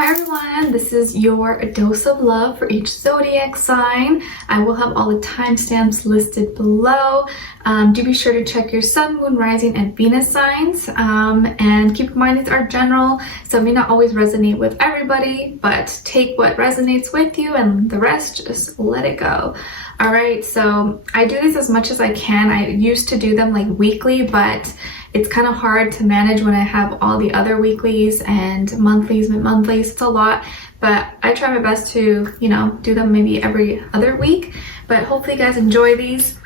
Hi everyone, this is your dose of love for each zodiac sign. I will have all the timestamps listed below. Do be sure to check your sun, moon, rising, and Venus signs. And keep in mind these are general, so it may not always resonate with everybody, but take what resonates with you and the rest, just let it go. All right, so I do these as much as I can. I used to do them like weekly, but it's kind of hard to manage when I have all the other weeklies and monthlies, mid-monthlies. It's a lot, but I try my best to, you know, do them maybe every other week. But hopefully you guys enjoy these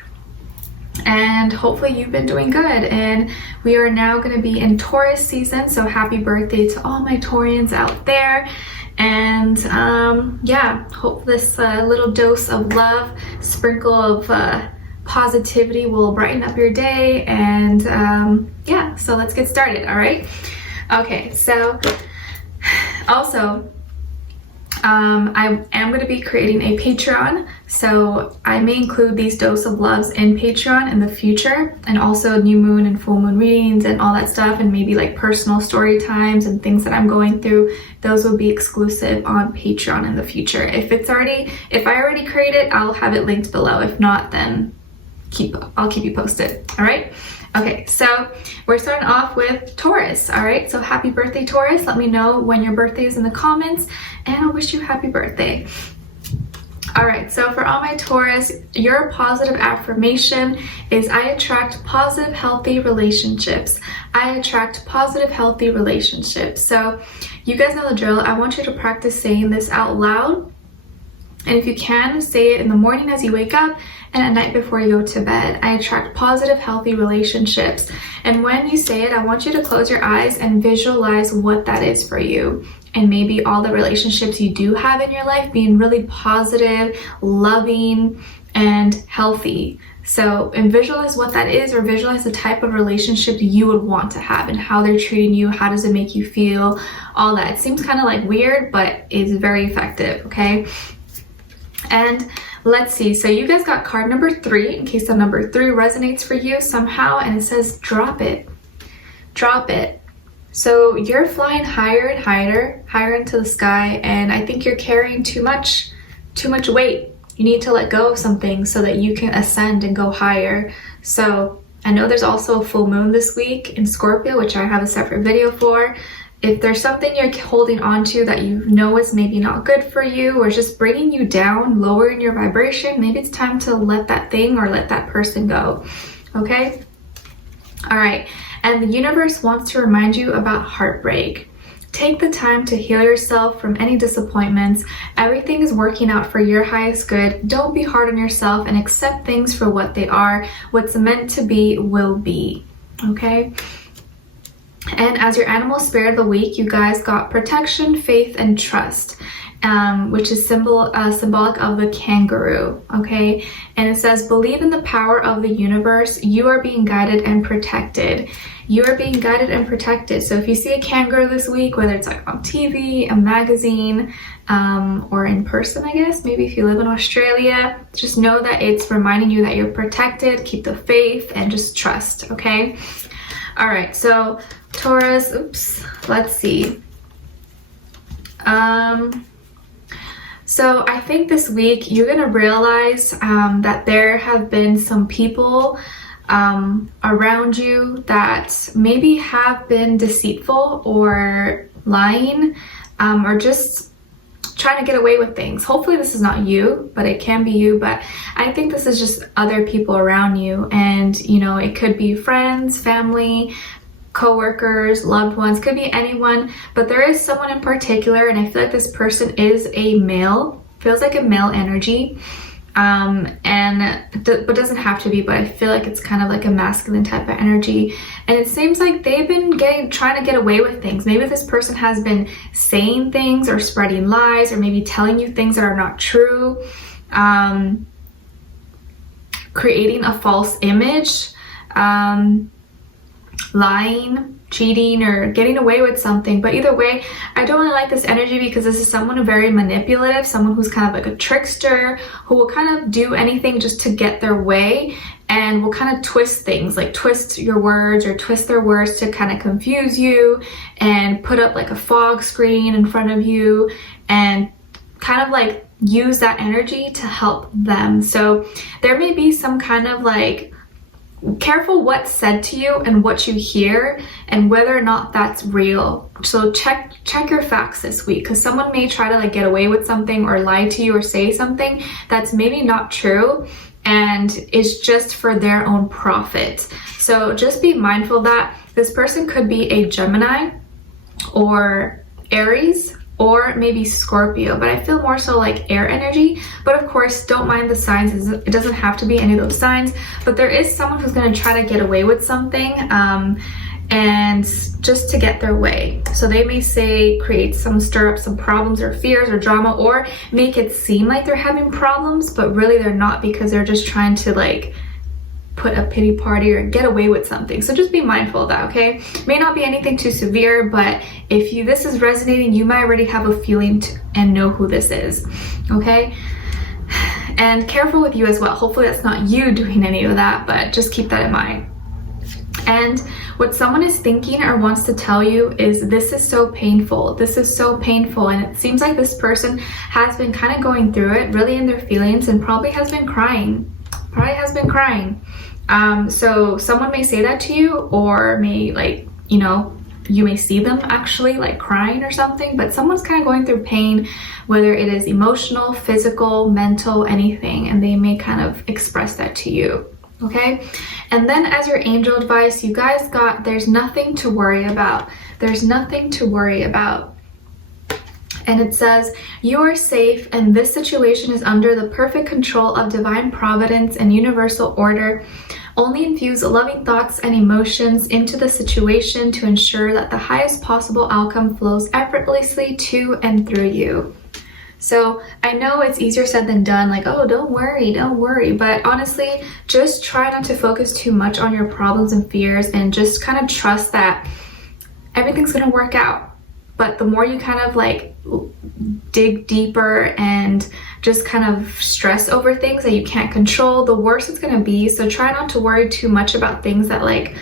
and hopefully you've been doing good. And we are now going to be in Taurus season, so happy birthday to all my Taurians out there. And yeah, hope this little dose of love, sprinkle of positivity will brighten up your day. And yeah, so let's get started. All right, okay, so also I am going to be creating a Patreon, so I may include these dose of loves in Patreon in the future, and also new moon and full moon readings and all that stuff, and maybe like personal story times and things that I'm going through. Those will be exclusive on Patreon in the future. If I already create it, I'll have it linked below. If not, then I'll keep you posted. All right, okay, so we're starting off with Taurus. All right, so happy birthday, Taurus. Let me know when your birthday is in the comments, and I'll wish you happy birthday. All right, so for all my Taurus, your positive affirmation is I attract positive, healthy relationships. I attract positive, healthy relationships. So you guys know the drill. I want you to practice saying this out loud. And if you can, say it in the morning as you wake up and at night before you go to bed. I attract positive, healthy relationships. And when you say it, I want you to close your eyes and visualize what that is for you. And maybe all the relationships you do have in your life being really positive, loving, and healthy. So, and visualize what that is, or visualize the type of relationship you would want to have and how they're treating you, how does it make you feel, all that. It seems kind of like weird, but it's very effective, okay? And let's see, so you guys got card number 3, in case the number 3 resonates for you somehow, and it says drop it. Drop it. So you're flying higher and higher into the sky, and I think you're carrying too much weight. You need to let go of some things so that you can ascend and go higher. So I know there's also a full moon this week in Scorpio, which I have a separate video for. If there's something you're holding on to that you know is maybe not good for you or just bringing you down, lowering your vibration, maybe it's time to let that thing or let that person go, okay? All right, and the universe wants to remind you about heartbreak. Take the time to heal yourself from any disappointments. Everything is working out for your highest good. Don't be hard on yourself and accept things for what they are. What's meant to be will be, okay? And as your animal spirit of the week, you guys got protection, faith, and trust, which is symbolic of the kangaroo, okay? And it says, believe in the power of the universe. You are being guided and protected. You are being guided and protected. So if you see a kangaroo this week, whether it's like on TV, a magazine, or in person, I guess, maybe if you live in Australia, just know that it's reminding you that you're protected, keep the faith, and just trust, okay? All right, so Taurus, let's see. So I think this week you're gonna realize that there have been some people around you that maybe have been deceitful or lying, or just trying to get away with things. Hopefully this is not you, but it can be you. But I think this is just other people around you, and you know, it could be friends, family, co-workers, loved ones, could be anyone, but there is someone in particular, and I feel like this person is a male, feels like a male energy, but doesn't have to be, but I feel like it's kind of like a masculine type of energy, and it seems like they've been trying to get away with things. Maybe this person has been saying things or spreading lies, or maybe telling you things that are not true, creating a false image, lying, cheating, or getting away with something. But either way, I don't really like this energy, because this is someone very manipulative, someone who's kind of like a trickster, who will kind of do anything just to get their way. and will kind of twist things, like twist your words or twist their words to kind of confuse you, and put up like a fog screen in front of you and kind of like use that energy to help them. So there may be some kind of like, careful what's said to you and what you hear and whether or not that's real. So check your facts this week, because someone may try to like get away with something or lie to you or say something that's maybe not true and is just for their own profit. So just be mindful that this person could be a Gemini or Aries or maybe Scorpio, but I feel more so like air energy. But of course, don't mind the signs. It doesn't have to be any of those signs, but there is someone who's going to try to get away with something and just to get their way. So they may say, stir up some problems or fears or drama, or make it seem like they're having problems, but really they're not, because they're just trying to like put a pity party or get away with something. So just be mindful of that, okay? May not be anything too severe, but if this is resonating, you might already have a feeling and know who this is, okay? And careful with you as well. Hopefully that's not you doing any of that, but just keep that in mind. And what someone is thinking or wants to tell you is, this is so painful. This is so painful. And it seems like this person has been kind of going through it, really in their feelings, and probably has been crying. So someone may say that to you, or may like, you may see them actually like crying or something, but someone's kind of going through pain, whether it is emotional, physical, mental, anything, and they may kind of express that to you, okay? And then as your angel advice, you guys got, there's nothing to worry about. There's nothing to worry about. And it says, you are safe, and this situation is under the perfect control of divine providence and universal order. Only infuse loving thoughts and emotions into the situation to ensure that the highest possible outcome flows effortlessly to and through you. So I know it's easier said than done, like, oh, don't worry. But honestly, just try not to focus too much on your problems and fears, and just kind of trust that everything's going to work out. But the more you kind of like dig deeper and just kind of stress over things that you can't control, the worse it's going to be. So try not to worry too much about things that like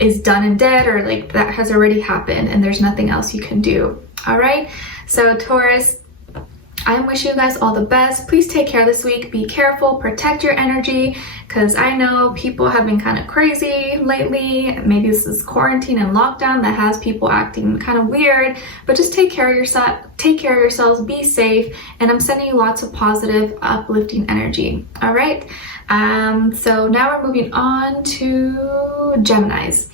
is done and dead, or like that has already happened and there's nothing else you can do. All right. So Taurus, I'm wishing you guys all the best. Please take care this week. Be careful, protect your energy, because I know people have been kind of crazy lately. Maybe this is quarantine and lockdown that has people acting kind of weird, but just take care of yourselves, be safe, and I'm sending you lots of positive, uplifting energy. All right. So now we're moving on to Geminis.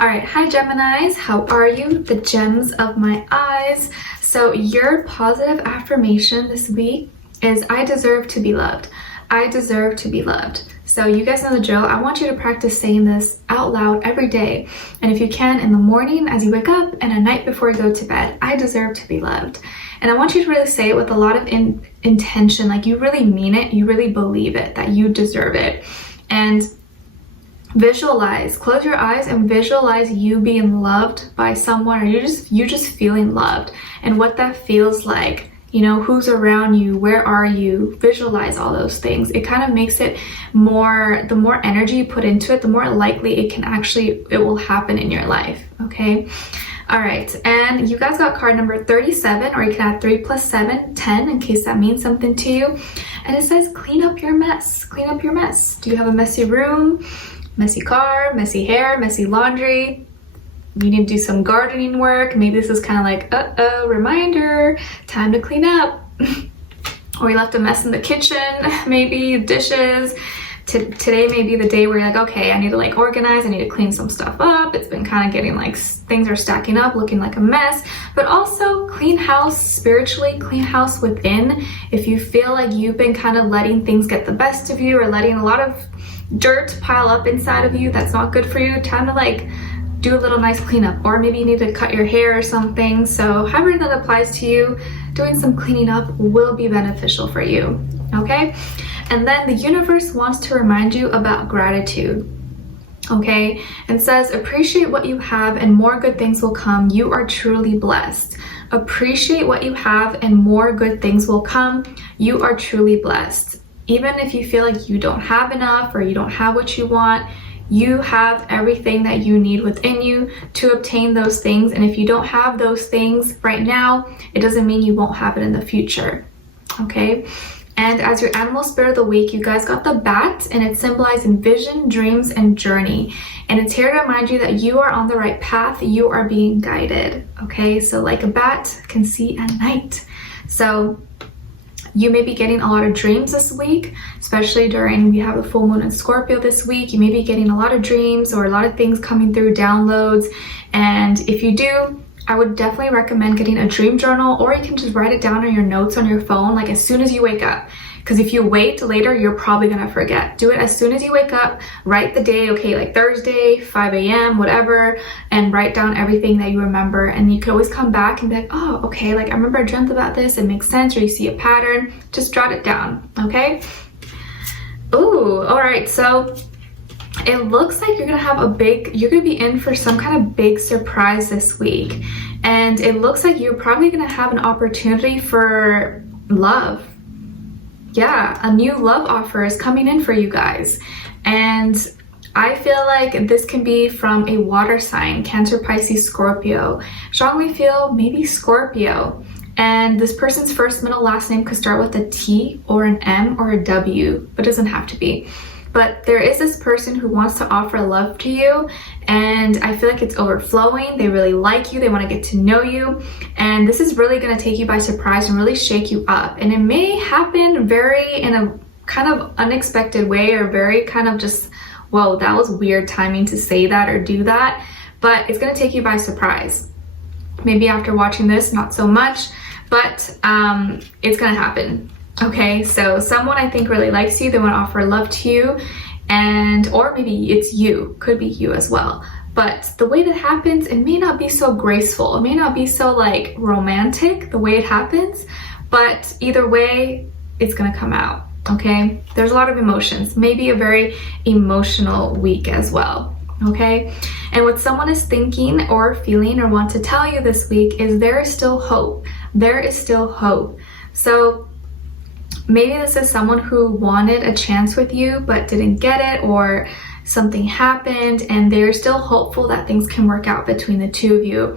All right. Hi, Geminis. How are you? The gems of my eyes. So your positive affirmation this week is, I deserve to be loved. I deserve to be loved. So you guys know the drill. I want you to practice saying this out loud every day. And if you can, in the morning as you wake up, and at night before you go to bed, I deserve to be loved. And I want you to really say it with a lot of intention, like you really mean it, you really believe it, that you deserve it. And visualize, close your eyes and visualize you being loved by someone, or you just feeling loved, and what that feels like. Who's around you, where are you? Visualize all those things. It kind of makes it more, the more energy you put into it, the more likely it will happen in your life, okay? All right, and you guys got card number 37, or you can add 3 plus 7, 10, in case that means something to you. And it says, clean up your mess, clean up your mess. Do you have a messy room, messy car, messy hair, messy laundry? You need to do some gardening work. Maybe this is kind of like, reminder, time to clean up. Or you left a mess in the kitchen, maybe dishes. Today may be the day where you're like, okay, I need to like organize, I need to clean some stuff up. It's been kind of getting like, things are stacking up, looking like a mess. But also clean house spiritually, clean house within. If you feel like you've been kind of letting things get the best of you, or letting a lot of dirt pile up inside of you that's not good for you, time to like do a little nice cleanup. Or maybe you need to cut your hair or something. So however that applies to you, doing some cleaning up will be beneficial for you, okay? And then the universe wants to remind you about gratitude, okay? And says, appreciate what you have and more good things will come. You are truly blessed. Appreciate what you have and more good things will come. You are truly blessed. even if you feel like you don't have enough or you don't have what you want, you have everything that you need within you to obtain those things. And if you don't have those things right now, it doesn't mean you won't have it in the future, okay? And as your animal spirit of the week, you guys got the bat, and it's symbolizing vision, dreams, and journey. And it's here to remind you that you are on the right path. You are being guided, okay? So like a bat can see at night. So you may be getting a lot of dreams this week, especially during, we have the full moon in Scorpio this week. You may be getting a lot of dreams or a lot of things coming through, downloads. And if you do, I would definitely recommend getting a dream journal, or you can just write it down on your notes on your phone, like as soon as you wake up. Because if you wait later, you're probably gonna forget. Do it as soon as you wake up, write the day, okay, like Thursday, 5 a.m., whatever, and write down everything that you remember. And you can always come back and be like, oh, okay, like I remember I dreamt about this, it makes sense, or you see a pattern, just jot it down, okay? Ooh, all right, so it looks like you're gonna be in for some kind of big surprise this week. And it looks like you're probably gonna have an opportunity for love. Yeah, a new love offer is coming in for you guys. And I feel like this can be from a water sign, Cancer, Pisces, Scorpio. Strongly feel maybe Scorpio. And this person's first, middle, last name could start with a T or an M or a W, but doesn't have to be. But there is this person who wants to offer love to you, and I feel like it's overflowing. They really like you, they want to get to know you, and this is really going to take you by surprise and really shake you up. And it may happen in a kind of unexpected way, or very kind of just, whoa, that was weird timing to say that or do that, but it's going to take you by surprise. Maybe after watching this, not so much, but it's going to happen. Okay, so someone I think really likes you, they want to offer love to you, or maybe it's you, could be you as well. But the way that happens, it may not be so graceful, it may not be so like romantic the way it happens, but either way, it's gonna come out, okay? There's a lot of emotions, maybe a very emotional week as well, okay? And what someone is thinking or feeling or want to tell you this week is there is still hope. There is still hope. So maybe this is someone who wanted a chance with you but didn't get it, or something happened and they're still hopeful that things can work out between the two of you.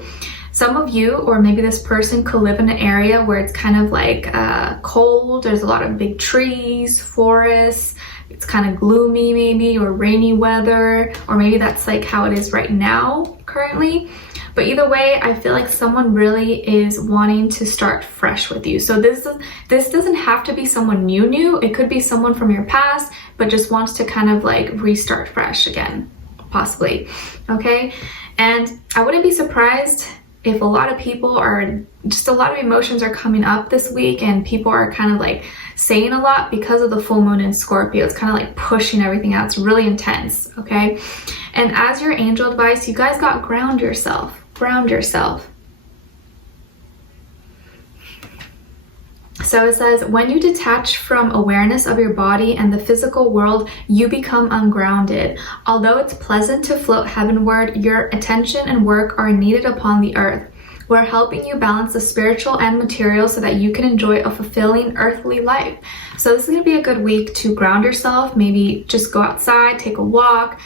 Some of you, or maybe this person, could live in an area where it's kind of like cold, there's a lot of big trees, forests, it's kind of gloomy maybe, or rainy weather, or maybe that's like how it is right now currently. But either way, I feel like someone really is wanting to start fresh with you. So this doesn't have to be someone new. It could be someone from your past, but just wants to kind of like restart fresh again, possibly, okay? And I wouldn't be surprised if a lot of people are, just a lot of emotions are coming up this week, and people are kind of like saying a lot because of the full moon in Scorpio. It's kind of like pushing everything out. It's really intense, okay? And as your angel advice, you guys got ground yourself. Ground yourself. So it says, when you detach from awareness of your body and the physical world, you become ungrounded. Although it's pleasant to float heavenward, your attention and work are needed upon the earth. We're helping you balance the spiritual and material so that you can enjoy a fulfilling earthly life. So this is going to be a good week to ground yourself. Maybe just go outside, take a walk,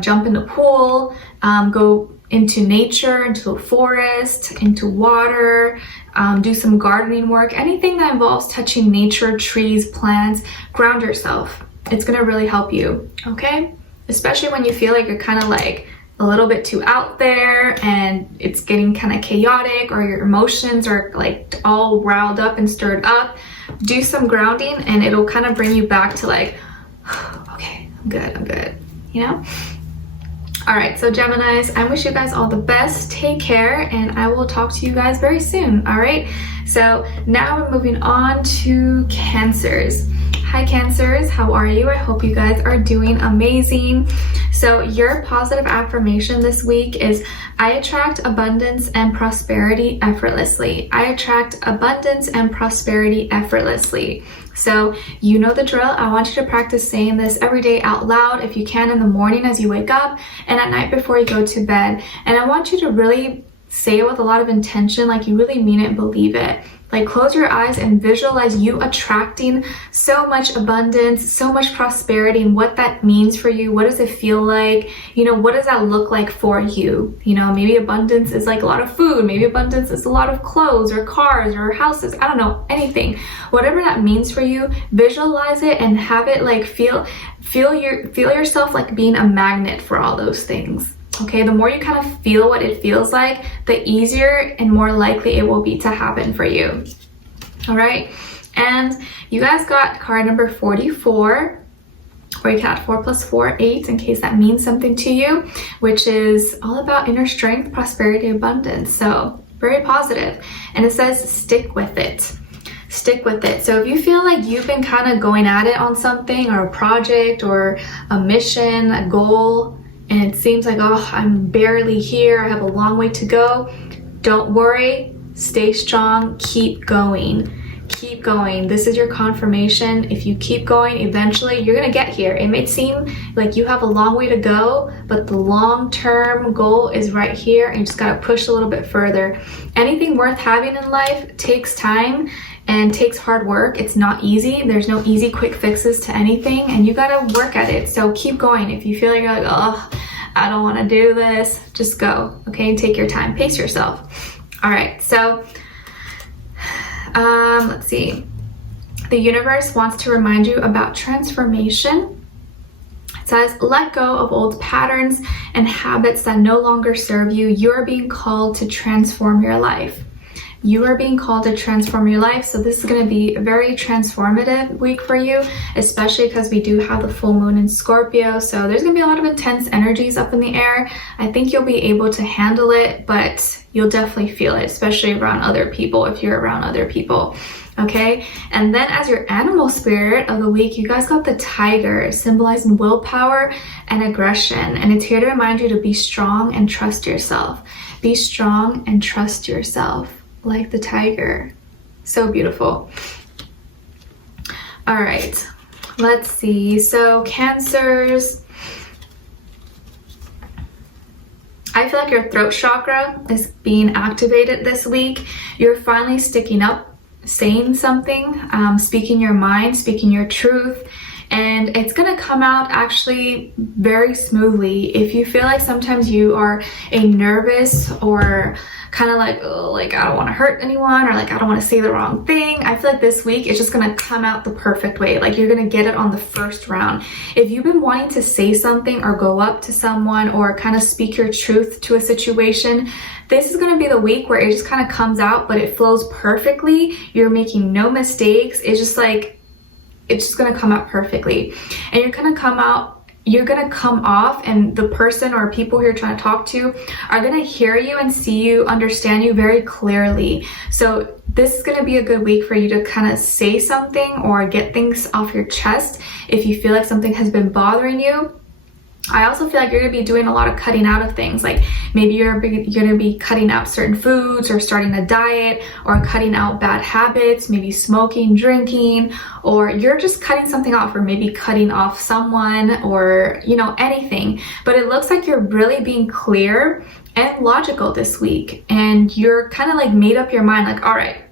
jump in the pool, go into nature, into a forest, into water, do some gardening work, anything that involves touching nature, trees, plants. Ground yourself. It's gonna really help you, okay? Especially when you feel like you're kind of like a little bit too out there and it's getting kind of chaotic, or your emotions are like all riled up and stirred up. Do some grounding and it'll kind of bring you back to like, okay, I'm good, you know? All right, so Geminis, I wish you guys all the best. Take care, and I will talk to you guys very soon, all right? So now we're moving on to Cancers. Hi Cancers, how are you? I hope you guys are doing amazing. So your positive affirmation this week is, I attract abundance and prosperity effortlessly. I attract abundance and prosperity effortlessly. So you know the drill. I want you to practice saying this every day out loud, if you can, in the morning as you wake up and at night before you go to bed. And I want you to really say it with a lot of intention, like you really mean it and believe it. Like close your eyes and visualize you attracting so much abundance, so much prosperity, and what that means for you. What does it feel like? You know, what does that look like for you? You know, maybe abundance is like a lot of food. Maybe abundance is a lot of clothes or cars or houses. I don't know, anything. Whatever that means for you, visualize it and have it like feel yourself like being a magnet for all those things. Okay, the more you kind of feel what it feels like, the easier and more likely it will be to happen for you. All right, and you guys got card number 44, or you can add 4 + 4, 8, in case that means something to you, which is all about inner strength, prosperity, abundance. So very positive. And it says stick with it. Stick with it. So if you feel like you've been kind of going at it on something, or a project, or a mission, a goal, and it seems like, oh, I'm barely here, I have a long way to go, don't worry, stay strong, keep going. Keep going. This is your confirmation. If you keep going, eventually you're gonna get here. It may seem like you have a long way to go, but the long-term goal is right here, and you just gotta push a little bit further. Anything worth having in life takes time and takes hard work. It's not easy. There's no easy quick fixes to anything, and you gotta work at it. So keep going. If you feel like you're like, oh, I don't wanna do this, just go, okay? Take your time, pace yourself. All right, so let's see. The universe wants to remind you about transformation. It says, let go of old patterns and habits that no longer serve you. You are being called to transform your life. You are being called to transform your life. So this is going to be a very transformative week for you, especially because we do have the full moon in Scorpio. So there's going to be a lot of intense energies up in the air. I think you'll be able to handle it, but you'll definitely feel it, especially around other people, if you're around other people. Okay, and then as your animal spirit of the week, you guys got the tiger, symbolizing willpower and aggression. And it's here to remind you to be strong and trust yourself. Be strong and trust yourself. Like the tiger. So beautiful. All right, let's see. So Cancers, I feel like your throat chakra is being activated this week. You're finally sticking up, saying something, speaking your mind, speaking your truth, and it's gonna come out actually very smoothly. If you feel like sometimes you are a nervous or kind of like, oh, like I don't want to hurt anyone, or like I don't want to say the wrong thing, I feel like this week it's just gonna come out the perfect way. Like you're gonna get it on the first round. If you've been wanting to say something or go up to someone or kind of speak your truth to a situation, this is gonna be the week where it just kind of comes out, but it flows perfectly. You're making no mistakes. It's just like, it's just gonna come out perfectly. And you're gonna come off, and the person or people you're trying to talk to are gonna hear you and see you, understand you very clearly. So this is gonna be a good week for you to kind of say something or get things off your chest if you feel like something has been bothering you. I also feel like you're gonna be doing a lot of cutting out of things. Like maybe you're gonna be cutting out certain foods, or starting a diet, or cutting out bad habits, maybe smoking, drinking, or you're just cutting something off, or maybe cutting off someone, or you know, anything. But it looks like you're really being clear and logical this week, and you're kind of like made up your mind, like, all right,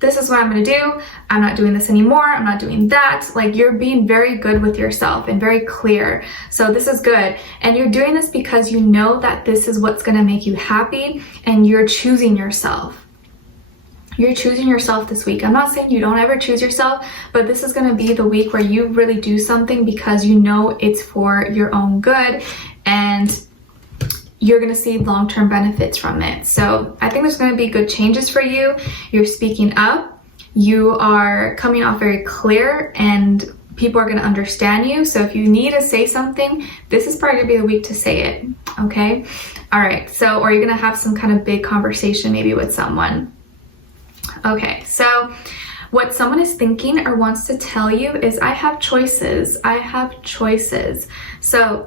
this is what I'm gonna do. I'm not doing this anymore. I'm not doing that. Like you're being very good with yourself and very clear. So this is good. And you're doing this because you know that this is what's gonna make you happy, and you're choosing yourself. You're choosing yourself this week. I'm not saying you don't ever choose yourself, but this is gonna be the week where you really do something because you know it's for your own good, and you're gonna see long-term benefits from it. So I think there's gonna be good changes for you. You're speaking up, you are coming off very clear, and people are gonna understand you. So if you need to say something, this is probably gonna be the week to say it, okay? All right, so, or you're gonna have some kind of big conversation maybe with someone. Okay, so what someone is thinking or wants to tell you is, I have choices, I have choices. So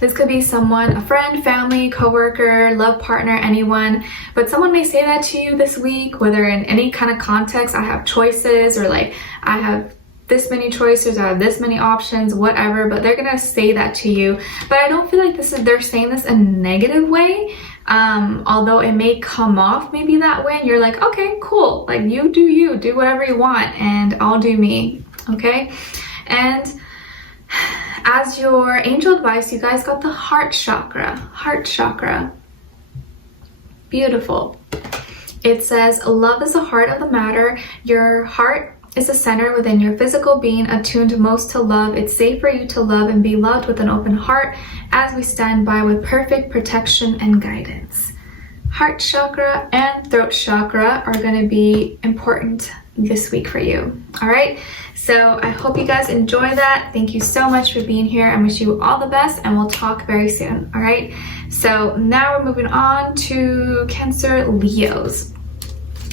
this could be someone, a friend, family, coworker, love partner, anyone, but someone may say that to you this week, whether in any kind of context, I have choices, or like, I have this many choices, I have this many options, whatever, but they're gonna say that to you. But I don't feel like they're saying this in a negative way. Although it may come off maybe that way, and you're like, okay, cool, like you, do whatever you want, and I'll do me, okay? And as your angel advice, you guys got the heart chakra. Beautiful. It says, love is the heart of the matter. Your heart is the center within your physical being, attuned most to love. It's safe for you to love and be loved with an open heart as we stand by with perfect protection and guidance. Heart chakra and throat chakra are going to be important this week for you. All right. So I hope you guys enjoy that. Thank you so much for being here. I wish you all the best, and we'll talk very soon. All right. So now we're moving on to Cancer Leos.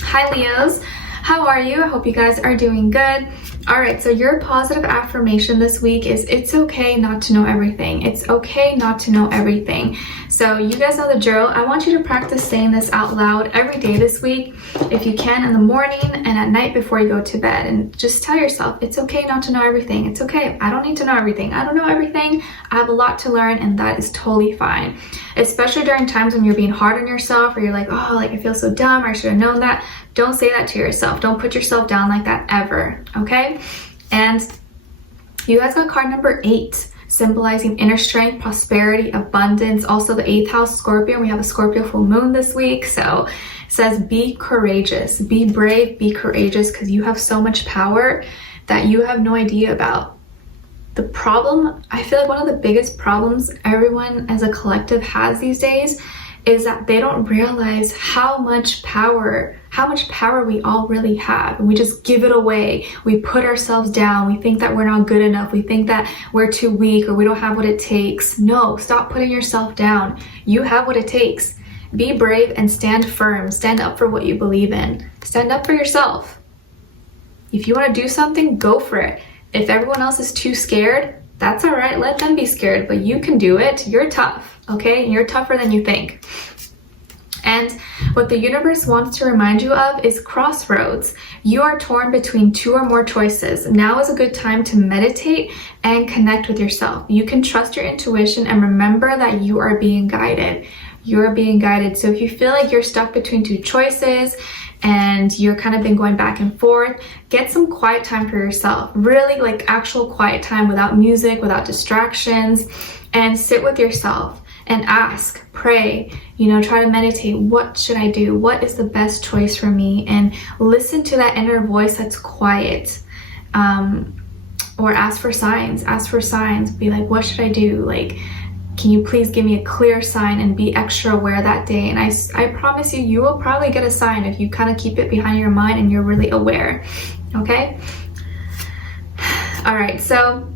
Hi Leos. How are you? I hope you guys are doing good. All right, so your positive affirmation this week is, it's okay not to know everything. It's okay not to know everything. So you guys know the drill. I want you to practice saying this out loud every day this week, if you can, in the morning and at night before you go to bed. And just tell yourself, it's okay not to know everything. It's okay. I don't need to know everything. I don't know everything. I have a lot to learn, and that is totally fine. Especially during times when you're being hard on yourself, or you're like, oh, like I feel so dumb, or I should have known that. Don't say that to yourself. Don't put yourself down like that ever, okay? And you guys got card number 8, symbolizing inner strength, prosperity, abundance. Also the 8th house, Scorpio. We have a Scorpio full moon this week. So it says, be courageous, be brave, be courageous, because you have so much power that you have no idea about. The problem, I feel like one of the biggest problems everyone as a collective has these days is that they don't realize how much power we all really have, and we just give it away. We put ourselves down. We think that we're not good enough. We think that we're too weak, or we don't have what it takes. No, stop putting yourself down. You have what it takes. Be brave and stand firm. Stand up for what you believe in. Stand up for yourself. If you want to do something, go for it. If everyone else is too scared, that's all right. Let them be scared, but you can do it. You're tough, okay? You're tougher than you think. And what the universe wants to remind you of is crossroads. You are torn between 2 or more choices. Now is a good time to meditate and connect with yourself. You can trust your intuition and remember that you are being guided. You are being guided. So if you feel like you're stuck between 2 choices and you're kind of been going back and forth, get some quiet time for yourself. Really, like actual quiet time without music, without distractions, and sit with yourself and ask, pray, try to meditate. What should I do? What is the best choice for me? And listen to that inner voice that's quiet. Or ask for signs. Be like, what should I do? Like, can you please give me a clear sign, and be extra aware that day? And I promise you, you will probably get a sign if you kind of keep it behind your mind and you're really aware, okay? All right, so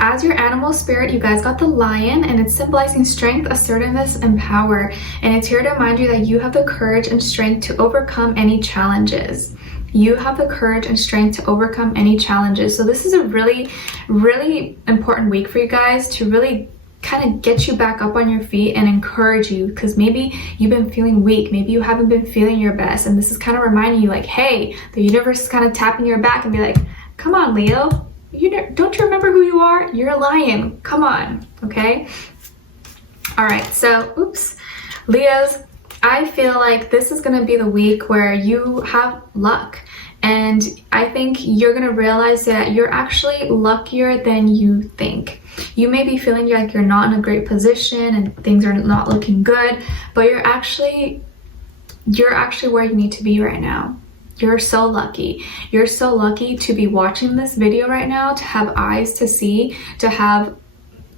as your animal spirit, you guys got the lion, and it's symbolizing strength, assertiveness, and power. And it's here to remind you that you have the courage and strength to overcome any challenges. You have the courage and strength to overcome any challenges. So this is a really, really important week for you guys to really kind of get you back up on your feet and encourage you, because maybe you've been feeling weak, maybe you haven't been feeling your best, and this is kind of reminding you like, hey, the universe is kind of tapping your back and be like, come on, Leo, don't you remember who you are? You're a lion, come on, okay? All right, so Leos, I feel like this is going to be the week where you have luck. And I think you're going to realize that you're actually luckier than you think. You may be feeling like you're not in a great position and things are not looking good, but you're actually where you need to be right now. You're so lucky. You're so lucky to be watching this video right now, to have eyes to see, to have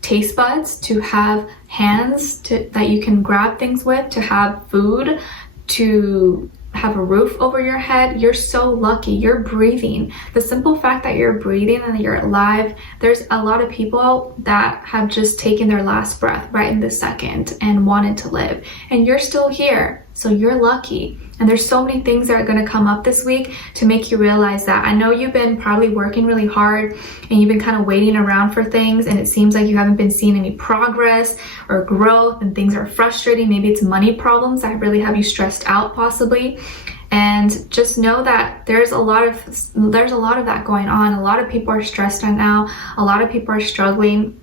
taste buds, to have hands that you can grab things with, to have food, to have a roof over your head. You're so lucky. You're breathing. The simple fact that you're breathing and that you're alive, there's a lot of people that have just taken their last breath right in this second and wanted to live, and you're still here. So you're lucky. And there's so many things that are going to come up this week to make you realize that. I know you've been probably working really hard and you've been kind of waiting around for things, and it seems like you haven't been seeing any progress or growth, and things are frustrating. Maybe it's money problems that really have you stressed out possibly. And just know that there's a lot of that going on. A lot of people are stressed right now. A lot of people are struggling.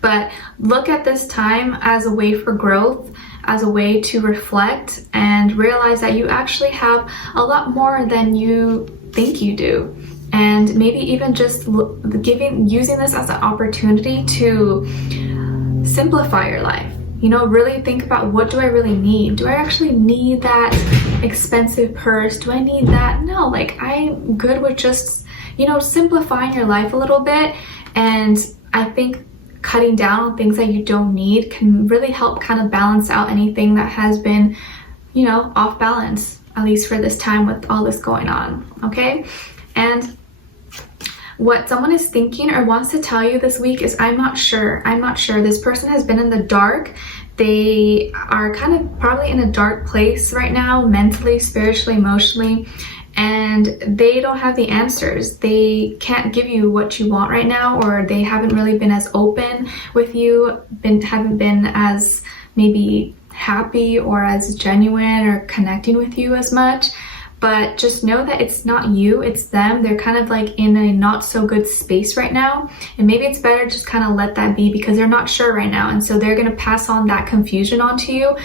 But look at this time as a way for growth, as a way to reflect and realize that you actually have a lot more than you think you do. And maybe even just using this as an opportunity to simplify your life. You know, really think about, what do I really need? Do I actually need that expensive purse? Do I need that? No, like, I'm good with just, you know, simplifying your life a little bit. And I think cutting down on things that you don't need can really help kind of balance out anything that has been, you know, off balance, at least for this time with all this going on, okay? And what someone is thinking or wants to tell you this week is, I'm not sure. This person has been in the dark. They are kind of probably in a dark place right now, mentally, spiritually, emotionally, and they don't have the answers. They can't give you what you want right now, or they haven't really been as open with you, haven't been as maybe happy or as genuine or connecting with you as much. But just know that it's not you, it's them. They're kind of like in a not so good space right now. And maybe it's better just kind of let that be, because they're not sure right now. And so they're going to pass on that confusion onto you,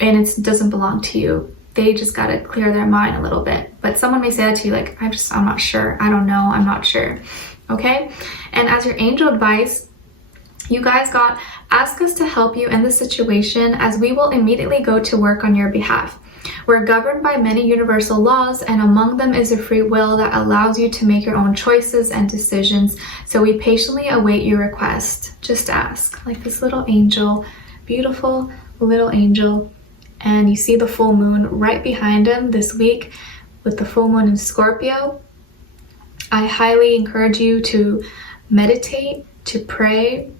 and it doesn't belong to you. They just got to clear their mind a little bit. But someone may say that to you, like, I'm not sure. I don't know. I'm not sure. Okay. And as your angel advice, you guys got, ask us to help you in this situation, as we will immediately go to work on your behalf. We're governed by many universal laws, and among them is a free will that allows you to make your own choices and decisions. So we patiently await your request. Just ask. Like this little angel, beautiful little angel. And you see the full moon right behind him this week with the full moon in Scorpio. I highly encourage you to meditate, to pray.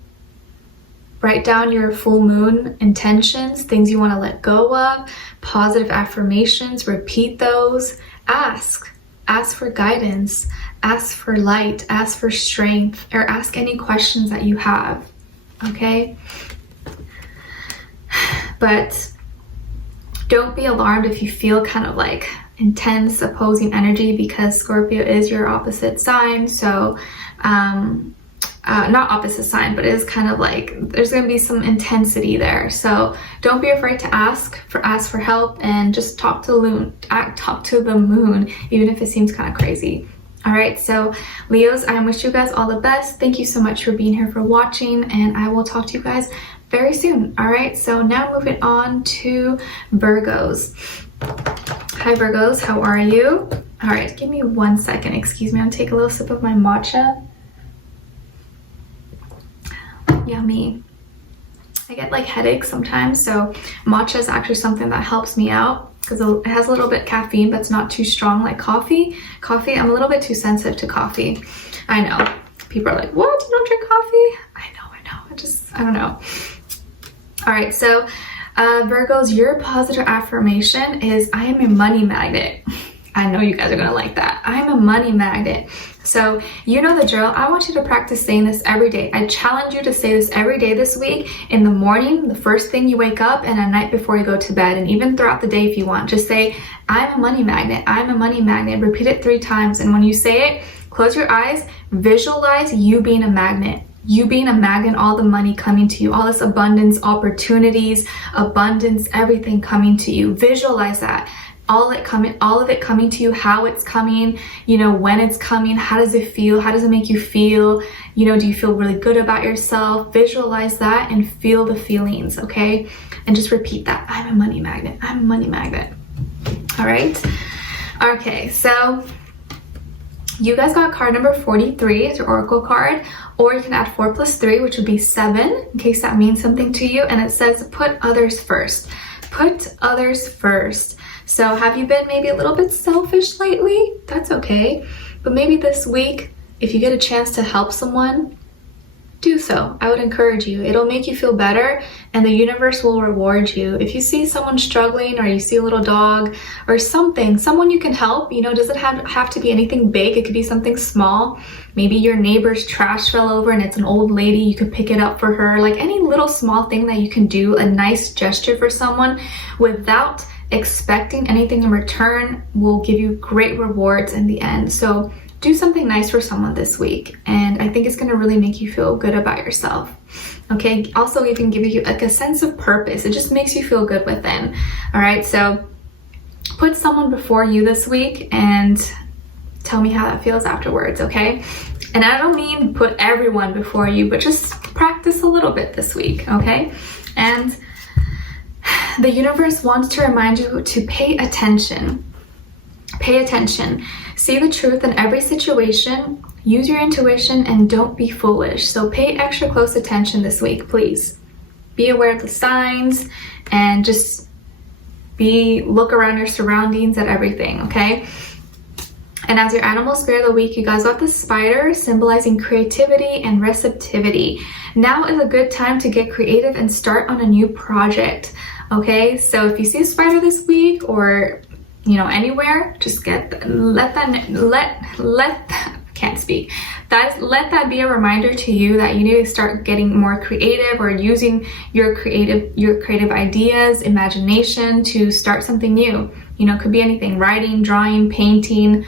Write down your full moon intentions, things you want to let go of, positive affirmations, repeat those. Ask for guidance, ask for light, ask for strength, or ask any questions that you have, okay? But don't be alarmed if you feel kind of like intense opposing energy, because Scorpio is your opposite sign. So not opposite sign, but it is kind of like there's going to be some intensity there. So don't be afraid to ask for help, and just talk to the moon, even if it seems kind of crazy. All right, so Leos, I wish you guys all the best. Thank you so much for being here, for watching, and I will talk to you guys very soon. All right, so now moving on to Virgos. Hi Virgos, how are you? All right, give me 1 second. Excuse me, I'm gonna take a little sip of my matcha. Yummy. I get like headaches sometimes, so matcha is actually something that helps me out, because it has a little bit caffeine, but it's not too strong like coffee. I'm a little bit too sensitive to coffee. I know. People are like, what? You don't drink coffee? I know. I don't know. All right, so Virgos, your positive affirmation is, I am a money magnet. I know you guys are gonna like that. I'm a money magnet. So you know the drill. I want you to practice saying this every day. I challenge you to say this every day this week, in the morning, the first thing you wake up, and at night before you go to bed, and even throughout the day if you want. Just say, I'm a money magnet. I'm a money magnet. Repeat it 3 times. And when you say it, close your eyes, visualize you being a magnet. You being a magnet, all the money coming to you, all this abundance, opportunities, abundance, everything coming to you. Visualize that. All of it coming to you, how it's coming, you know, when it's coming, how does it feel, how does it make you feel, you know, do you feel really good about yourself? Visualize that and feel the feelings, okay? And just repeat that. I'm a money magnet. I'm a money magnet. All right. Okay, so you guys got card number 43. It's your oracle card, or you can add 4 plus 3, which would be 7, in case that means something to you. And it says, put others first. Put others first. So have you been maybe a little bit selfish lately? That's okay. But maybe this week, if you get a chance to help someone, do so. I would encourage you. It'll make you feel better, and the universe will reward you. If you see someone struggling, or you see a little dog or something, someone you can help, you know, doesn't have to be anything big. It could be something small. Maybe your neighbor's trash fell over and it's an old lady. You could pick it up for her. Like any little small thing that you can do, a nice gesture for someone without expecting anything in return, will give you great rewards in the end. So do something nice for someone this week, and I think it's going to really make you feel good about yourself. Okay, also even give you like a sense of purpose. It just makes you feel good within. All right, so put someone before you this week and tell me how that feels afterwards, okay? And I don't mean put everyone before you, but just practice a little bit this week, okay? And the universe wants to remind you to pay attention. Pay attention. See the truth in every situation. Use your intuition and don't be foolish. So pay extra close attention this week, please. Be aware of the signs and just look around your surroundings at everything, okay? And as your animal spirit of the week, you guys got the spider, symbolizing creativity and receptivity. Now is a good time to get creative and start on a new project, okay? So if you see a spider this week, or you know, anywhere, just let that be a reminder to you that you need to start getting more creative, or using your creative ideas, imagination to start something new. You know, it could be anything: writing, drawing, painting,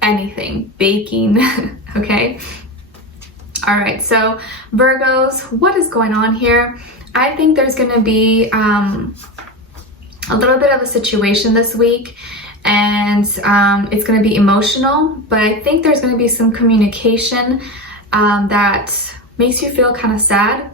anything, baking. Okay. All right, so Virgos, what is going on here? I think there's going to be a little bit of a situation this week, and it's going to be emotional, but I think there's going to be some communication that makes you feel kind of sad,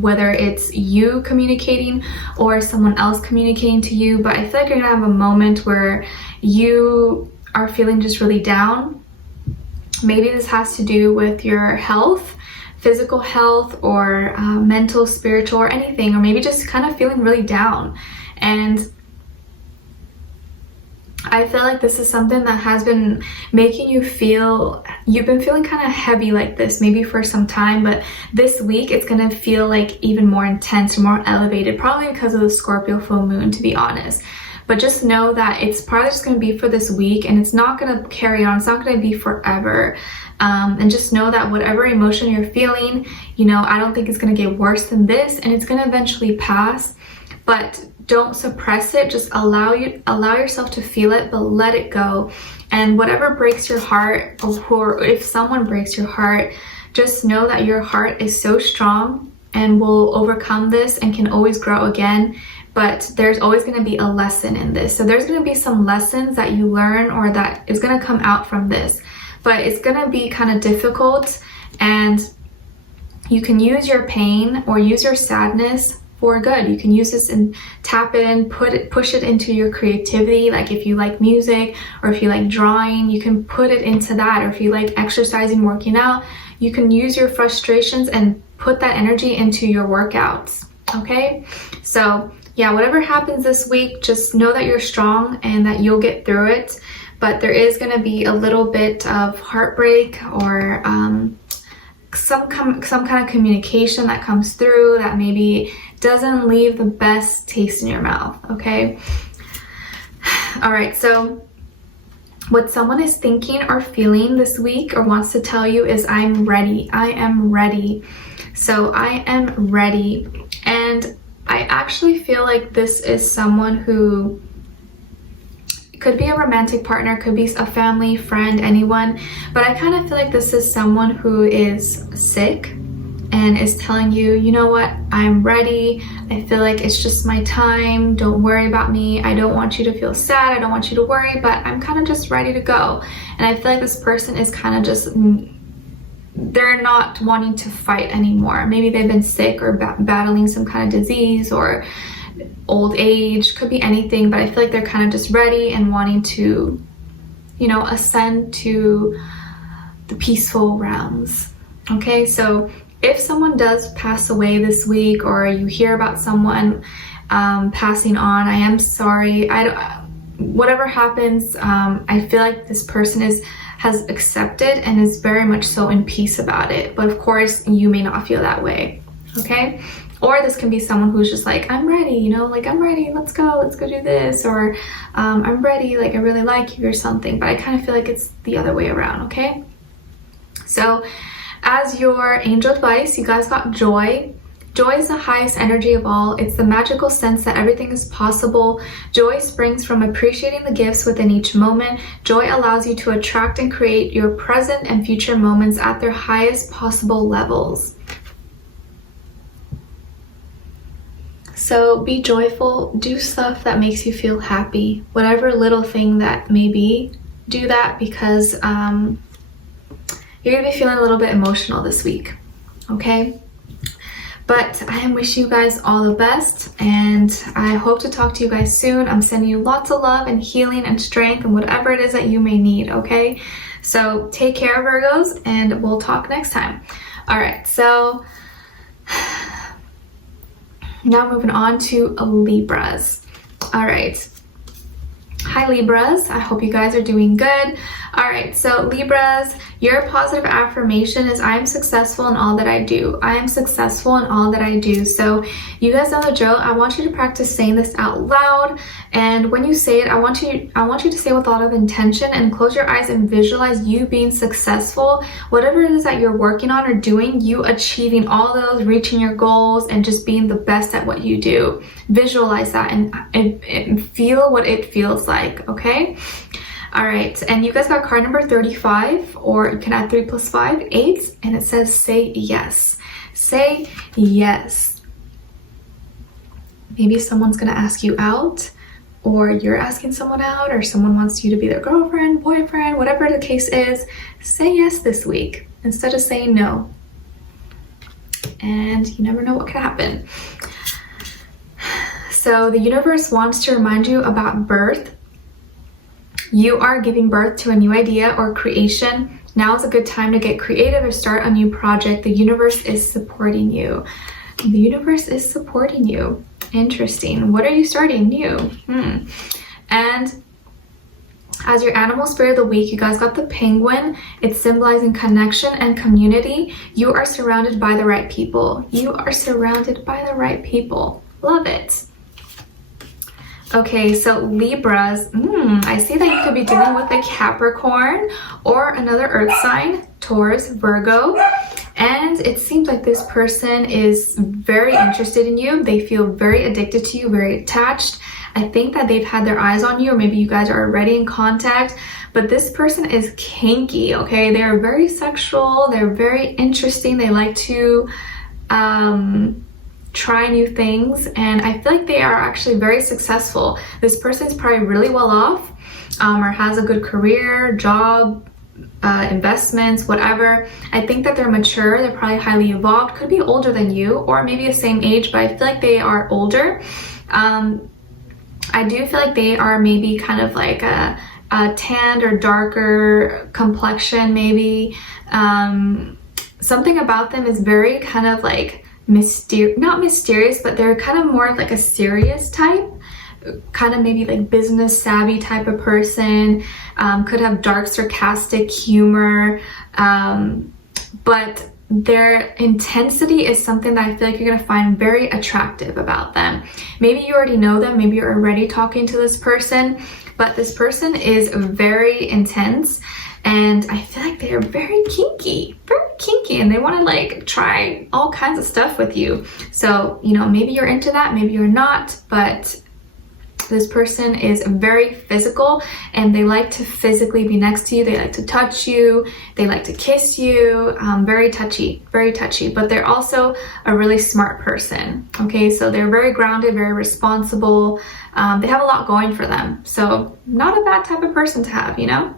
whether it's you communicating or someone else communicating to you. But I feel like you're going to have a moment where you are feeling just really down. Maybe this has to do with your health, physical health, or mental, spiritual, or anything, or maybe just kind of feeling really down. And I feel like this is something that has been making you feel, you've been feeling kind of heavy like this maybe for some time, but this week it's going to feel like even more intense, more elevated, probably because of the Scorpio full moon, to be honest. But just know that it's probably just going to be for this week, and it's not going to carry on. It's not going to be forever. And just know that whatever emotion you're feeling, you know, I don't think it's going to get worse than this, and it's going to eventually pass. But don't suppress it. Just allow yourself to feel it, but let it go. And whatever breaks your heart, or if someone breaks your heart, just know that your heart is so strong and will overcome this and can always grow again. But there's always going to be a lesson in this. So there's going to be some lessons that you learn, or that is going to come out from this. But it's going to be kind of difficult, and you can use your pain or use your sadness for good. You can use this and tap it in, push it into your creativity. Like if you like music, or if you like drawing, you can put it into that. Or if you like exercising, working out, you can use your frustrations and put that energy into your workouts. Okay, so yeah, whatever happens this week, just know that you're strong and that you'll get through it. But there is going to be a little bit of heartbreak, or some kind of communication that comes through that maybe doesn't leave the best taste in your mouth. Okay. All right, so what someone is thinking or feeling this week, or wants to tell you, is I'm ready. I am ready. So I am ready. And I actually feel like this is someone who could be a romantic partner, could be a family, friend, anyone. But I kind of feel like this is someone who is sick and is telling you, you know what, I'm ready. I feel like it's just my time. Don't worry about me. I don't want you to feel sad. I don't want you to worry, but I'm kind of just ready to go. And I feel like this person is kind of just, they're not wanting to fight anymore. Maybe they've been sick or battling some kind of disease or old age, could be anything, but I feel like they're kind of just ready and wanting to, you know, ascend to the peaceful realms. Okay, so if someone does pass away this week, or you hear about someone passing on, I am sorry. Whatever happens, I feel like this person has accepted and is very much so in peace about it. But of course, you may not feel that way. Okay. Or this can be someone who's just like, I'm ready, you know, like, I'm ready, let's go do this. Or I'm ready, like, I really like you or something. But I kind of feel like it's the other way around, okay? So as your angel advice, you guys got joy. Joy is the highest energy of all. It's the magical sense that everything is possible. Joy springs from appreciating the gifts within each moment. Joy allows you to attract and create your present and future moments at their highest possible levels. So be joyful, do stuff that makes you feel happy, whatever little thing that may be, do that, because you're gonna be feeling a little bit emotional this week, okay? But I am wishing you guys all the best, and I hope to talk to you guys soon. I'm sending you lots of love and healing and strength and whatever it is that you may need, okay? So take care, Virgos, and we'll talk next time. All right, so now moving on to Libras. All right. Hi, Libras. I hope you guys are doing good. All right, so Libras, your positive affirmation is I am successful in all that I do. I am successful in all that I do. So you guys know the drill. I want you to practice saying this out loud. And when you say it, I want you to say with a lot of intention and close your eyes and visualize you being successful. Whatever it is that you're working on or doing, you achieving all those, reaching your goals, and just being the best at what you do. Visualize that and feel what it feels like, okay? All right, and you guys got card number 35, or you can add 3 + 5, 8, and it says say yes. Say yes. Maybe someone's gonna ask you out, or you're asking someone out, or someone wants you to be their girlfriend, boyfriend, whatever the case is. Say yes this week instead of saying no. And you never know what could happen. So the universe wants to remind you about birth. You are giving birth to a new idea or creation. Now is a good time to get creative or start a new project. The universe is supporting you. The universe is supporting you. Interesting. What are you starting new? And as your animal spirit of the week, you guys got the penguin. It's symbolizing connection and community. You are surrounded by the right people. You are surrounded by the right people. Love it. Okay, so Libras, I see that you could be dealing with a Capricorn or another earth sign, Taurus, Virgo, and it seems like this person is very interested in you. They feel very addicted to you, very attached. I think that they've had their eyes on you, or maybe you guys are already in contact, but this person is kinky, okay? They're very sexual, they're very interesting, they like to try new things, and I feel like they are actually very successful. This person is probably really well off, or has a good career, job, investments, whatever. I think that they're mature, they're probably highly evolved, could be older than you, or maybe the same age, but I feel like they are older. I do feel like they are maybe kind of like a tanned or darker complexion, maybe. Something about them is very kind of like not mysterious, but they're kind of more like a serious type, kind of maybe like business savvy type of person. Could have dark sarcastic humor, but their intensity is something that I feel like you're gonna find very attractive about them. Maybe you already know them, maybe you're already talking to this person, but this person is very intense, and I feel like they are very kinky, and they want to like try all kinds of stuff with you. So, you know, maybe you're into that, maybe you're not, but this person is very physical, and they like to physically be next to you. They like to touch you, they like to kiss you, very touchy, but they're also a really smart person, okay? So they're very grounded, very responsible. They have a lot going for them, so not a bad type of person to have, you know?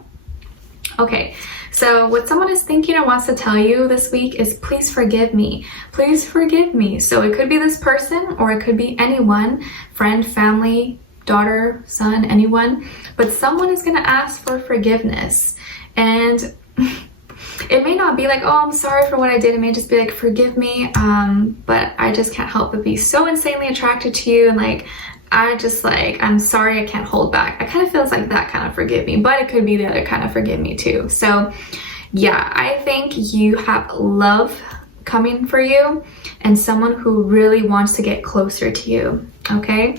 Okay, so what someone is thinking or wants to tell you this week is please forgive me. Please forgive me. So it could be this person, or it could be anyone, friend, family, daughter, son, anyone, but someone is going to ask for forgiveness. And it may not be like, oh, I'm sorry for what I did. It may just be like, forgive me, but I just can't help but be so insanely attracted to you, and like, I'm sorry, I can't hold back. It kind of feels like that kind of forgive me, but it could be the other kind of forgive me too. So yeah, I think you have love coming for you, and someone who really wants to get closer to you, okay?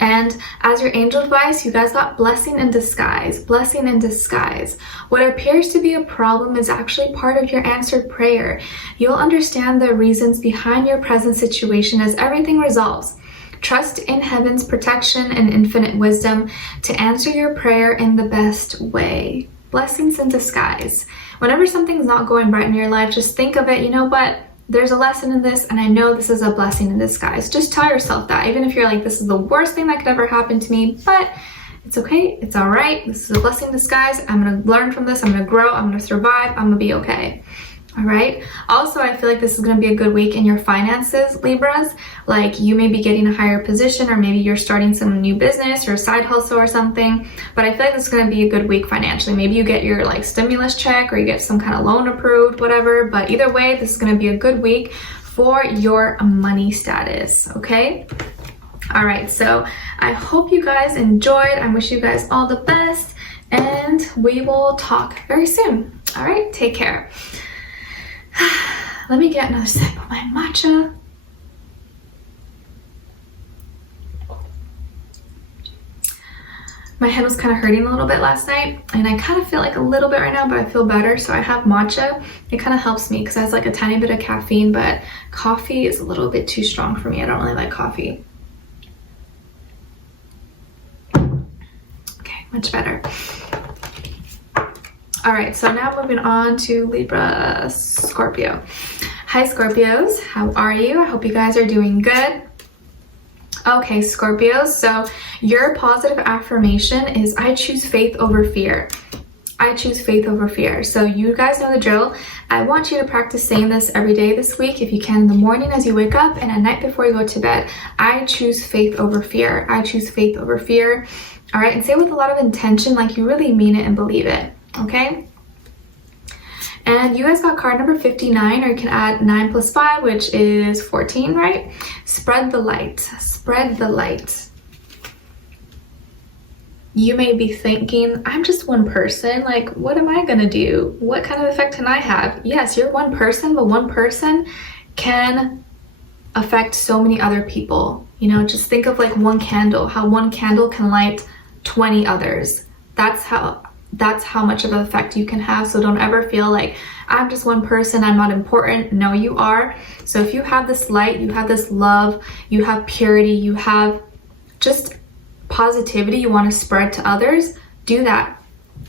And as your angel advice, you guys got blessing in disguise, blessing in disguise. What appears to be a problem is actually part of your answered prayer. You'll understand the reasons behind your present situation as everything resolves. Trust in heaven's protection and infinite wisdom to answer your prayer in the best way. Blessings in disguise. Whenever something's not going right in your life, just think of it, you know what? There's a lesson in this, and I know this is a blessing in disguise. Just tell yourself that, even if you're like, this is the worst thing that could ever happen to me, but it's okay, it's all right. This is a blessing in disguise. I'm gonna learn from this, I'm gonna grow, I'm gonna survive, I'm gonna be okay. All right. Also, I feel like this is going to be a good week in your finances, Libras. Like you may be getting a higher position, or maybe you're starting some new business or side hustle or something. But I feel like this is going to be a good week financially. Maybe you get your like stimulus check, or you get some kind of loan approved, whatever. But either way, this is going to be a good week for your money status. Okay. All right. So I hope you guys enjoyed. I wish you guys all the best, and we will talk very soon. All right. Take care. Let me get another sip of my matcha. My head was kind of hurting a little bit last night, and I kind of feel like a little bit right now, but I feel better. So I have matcha. It kind of helps me because it has like a tiny bit of caffeine, but coffee is a little bit too strong for me. I don't really like coffee. Okay, much better. All right, so now moving on to Libra, Scorpio. Hi, Scorpios. How are you? I hope you guys are doing good. Okay, Scorpios, so your positive affirmation is, I choose faith over fear. I choose faith over fear. So you guys know the drill. I want you to practice saying this every day this week, if you can, in the morning as you wake up and at night before you go to bed. I choose faith over fear. I choose faith over fear. All right, and say it with a lot of intention, like you really mean it and believe it. Okay, and you guys got card number 59, or you can add 9 plus 5, which is 14, right? Spread the light. Spread the light. You may be thinking, I'm just one person. Like, what am I gonna do? What kind of effect can I have? Yes, you're one person, but one person can affect so many other people. You know, just think of like one candle, how one candle can light 20 others. That's how much of an effect you can have. So don't ever feel like I'm just one person, I'm not important. No, you are. So if you have this light, you have this love, you have purity, you have just positivity you want to spread to others, do that.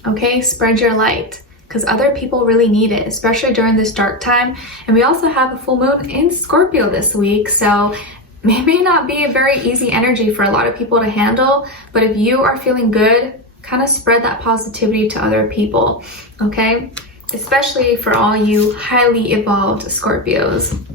Okay, spread your light, because other people really need it, especially during this dark time. And we also have a full moon in Scorpio this week, so it may not be a very easy energy for a lot of people to handle, but if you are feeling good, kind of spread that positivity to other people, okay? Especially for all you highly evolved Scorpios,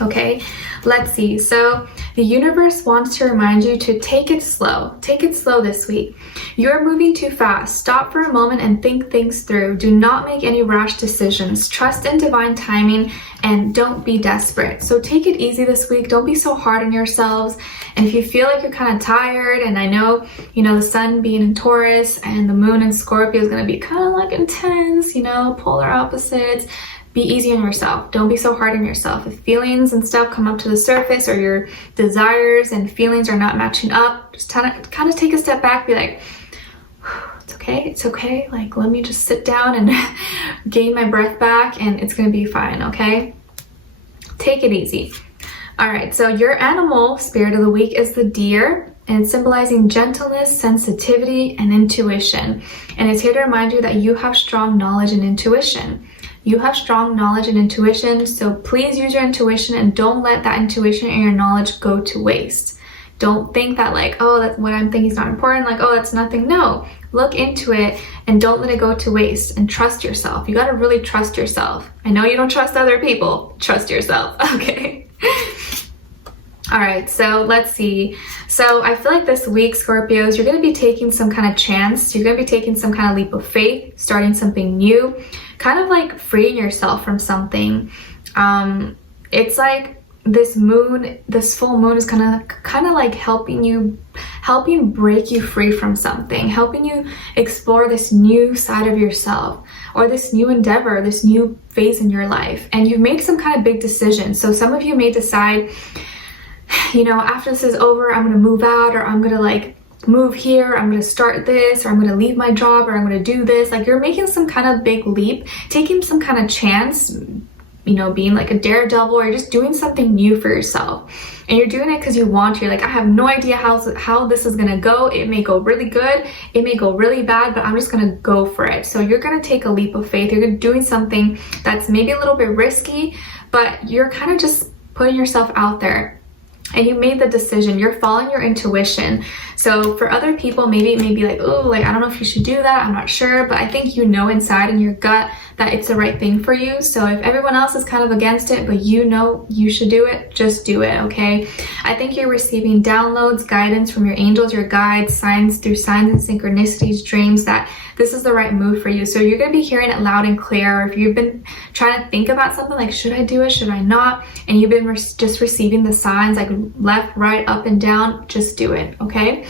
okay? Let's see. So the universe wants to remind you to take it slow. Take it slow this week. You're moving too fast. Stop for a moment and think things through. Do not make any rash decisions. Trust in divine timing and don't be desperate. So take it easy this week. Don't be so hard on yourselves. And if you feel like you're kind of tired, and I know, you know, the sun being in Taurus and the moon in Scorpio is going to be kind of like intense, you know, polar opposites. Be easy on yourself. Don't be so hard on yourself. If feelings and stuff come up to the surface, or your desires and feelings are not matching up, just kind of take a step back, be like, it's okay, it's okay. Like, let me just sit down and gain my breath back, and it's gonna be fine, okay? Take it easy. All right, so your animal spirit of the week is the deer, and it's symbolizing gentleness, sensitivity, and intuition. And it's here to remind you that you have strong knowledge and intuition. You have strong knowledge and intuition, so please use your intuition and don't let that intuition and your knowledge go to waste. Don't think that like, oh, that's what I'm thinking is not important, like, oh, that's nothing. No, look into it and don't let it go to waste, and trust yourself. You gotta really trust yourself. I know you don't trust other people. Trust yourself, okay? All right, so let's see. So I feel like this week, Scorpios, you're gonna be taking some kind of chance. You're gonna be taking some kind of leap of faith, starting something new, kind of like freeing yourself from something. It's like this moon, this full moon is kind of like helping break you free from something, helping you explore this new side of yourself, or this new endeavor, this new phase in your life. And you've made some kind of big decision. So some of you may decide, you know, after this is over, I'm gonna move out, or I'm gonna like move here, I'm gonna start this, or I'm gonna leave my job, or I'm gonna do this. Like, you're making some kind of big leap, taking some kind of chance, you know, being like a daredevil, or just doing something new for yourself. And you're doing it because you want to. You're like, I have no idea how this is gonna go. It may go really good, it may go really bad, but I'm just gonna go for it. So you're gonna take a leap of faith. You're doing something that's maybe a little bit risky, but you're kind of just putting yourself out there. And you made the decision, you're following your intuition. So for other people, maybe it may be like, oh, like, I don't know if you should do that, I'm not sure, but I think you know inside in your gut that it's the right thing for you. So if everyone else is kind of against it, but you know you should do it, just do it, okay? I think you're receiving downloads, guidance from your angels, your guides, signs through signs and synchronicities, dreams, that this is the right move for you. So you're going to be hearing it loud and clear. Or if you've been trying to think about something like, should I do it, should I not, and you've been just receiving the signs like left, right, up and down, just do it, okay?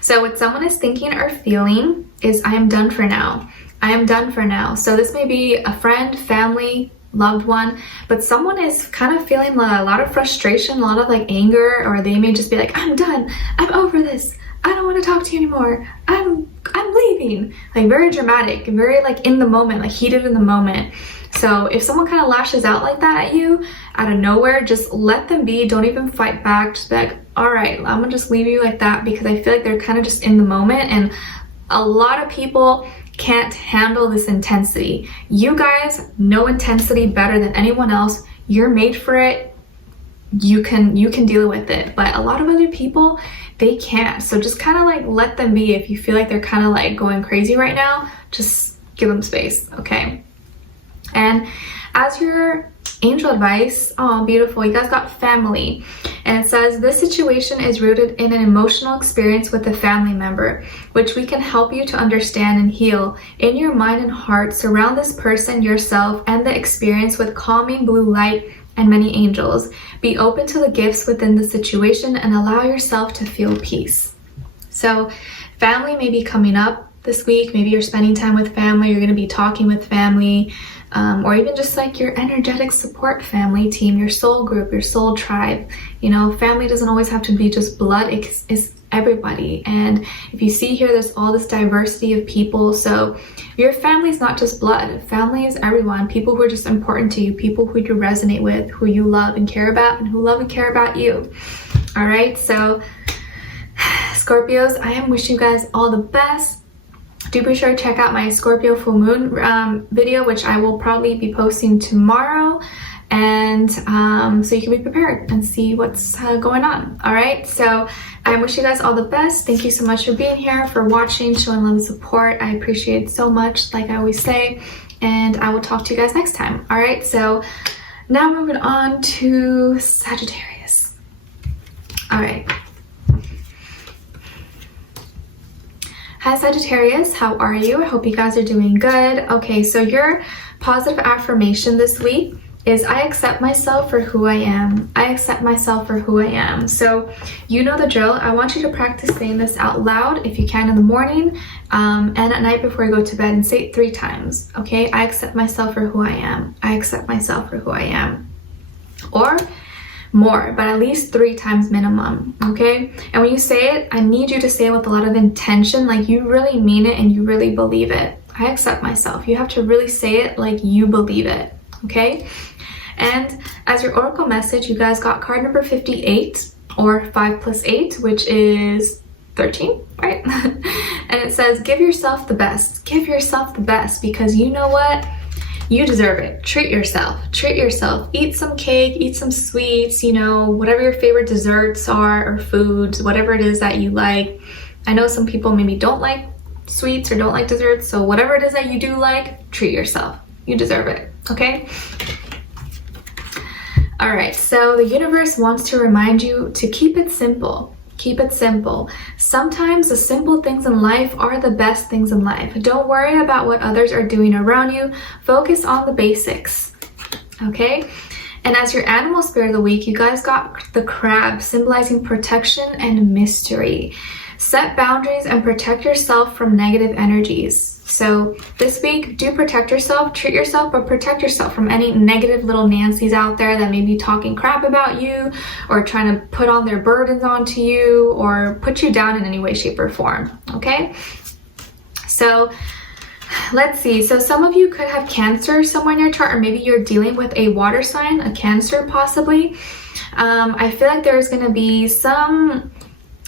So what someone is thinking or feeling is, I am done for now. I am done for now. So this may be a friend, family, loved one, but someone is kind of feeling a lot of frustration, a lot of like anger, or they may just be like, I'm done, I'm over this, I don't want to talk to you anymore, I'm leaving. Like, very dramatic, very like in the moment, like heated in the moment. So if someone kind of lashes out like that at you out of nowhere, just let them be. Don't even fight back. Just be like, all right, I'm gonna just leave you like that, because I feel like they're kind of just in the moment, and a lot of people can't handle this intensity. You guys know intensity better than anyone else. You're made for it. You can deal with it, but a lot of other people, they can't. So just kind of like let them be. If you feel like they're kind of like going crazy right now, just give them space, okay? And as your angel advice, oh beautiful, you guys got family, and it says this situation is rooted in an emotional experience with a family member, which we can help you to understand and heal. In your mind and heart, surround this person, yourself, and the experience with calming blue light and many angels. Be open to the gifts within the situation and allow yourself to feel peace. So family may be coming up this week. Maybe you're spending time with family, you're going to be talking with family, or even just like your energetic support family team, your soul group, your soul tribe. You know, family doesn't always have to be just blood, it's everybody. And if you see here, there's all this diversity of people. So your family is not just blood, family is everyone, people who are just important to you, people who you resonate with, who you love and care about, and who love and care about you. All right, so Scorpios, I am wishing you guys all the best. Do be sure to check out my Scorpio full moon video, which I will probably be posting tomorrow, and so you can be prepared and see what's going on. All right, so I wish you guys all the best. Thank you so much for being here, for watching, showing love and support. I appreciate it so much, like I always say, and I will talk to you guys next time. All right, so now moving on to Sagittarius. All right. Hi Sagittarius, how are you? I hope you guys are doing good. Okay, so your positive affirmation this week is, I accept myself for who I am. I accept myself for who I am. So you know the drill. I want you to practice saying this out loud if you can in the morning and at night before you go to bed, and say it 3 times. Okay, I accept myself for who I am. I accept myself for who I am. Or more, but at least 3 times minimum, okay? And when you say it, I need you to say it with a lot of intention, like you really mean it and you really believe it. I accept myself. You have to really say it like you believe it, okay? And as your oracle message, you guys got card number 58, or 5 plus 8, which is 13, right? And it says, give yourself the best. Give yourself the best, because you know what? You deserve it. Treat yourself. Treat yourself. Eat some cake, eat some sweets, you know, whatever your favorite desserts are, or foods, whatever it is that you like. I know some people maybe don't like sweets or don't like desserts, so whatever it is that you do like, treat yourself. You deserve it, okay? All right, so the universe wants to remind you to keep it simple. Keep it simple. Sometimes the simple things in life are the best things in life. Don't worry about what others are doing around you. Focus on the basics, okay? And as your animal spirit of the week, you guys got the crab, symbolizing protection and mystery. Set boundaries and protect yourself from negative energies. So this week, do protect yourself, treat yourself, but protect yourself from any negative little Nancys out there that may be talking crap about you or trying to put on their burdens onto you or put you down in any way, shape, or form, okay? So let's see. So some of you could have Cancer somewhere in your chart, or maybe you're dealing with a water sign, a Cancer possibly. I feel like there's going to be some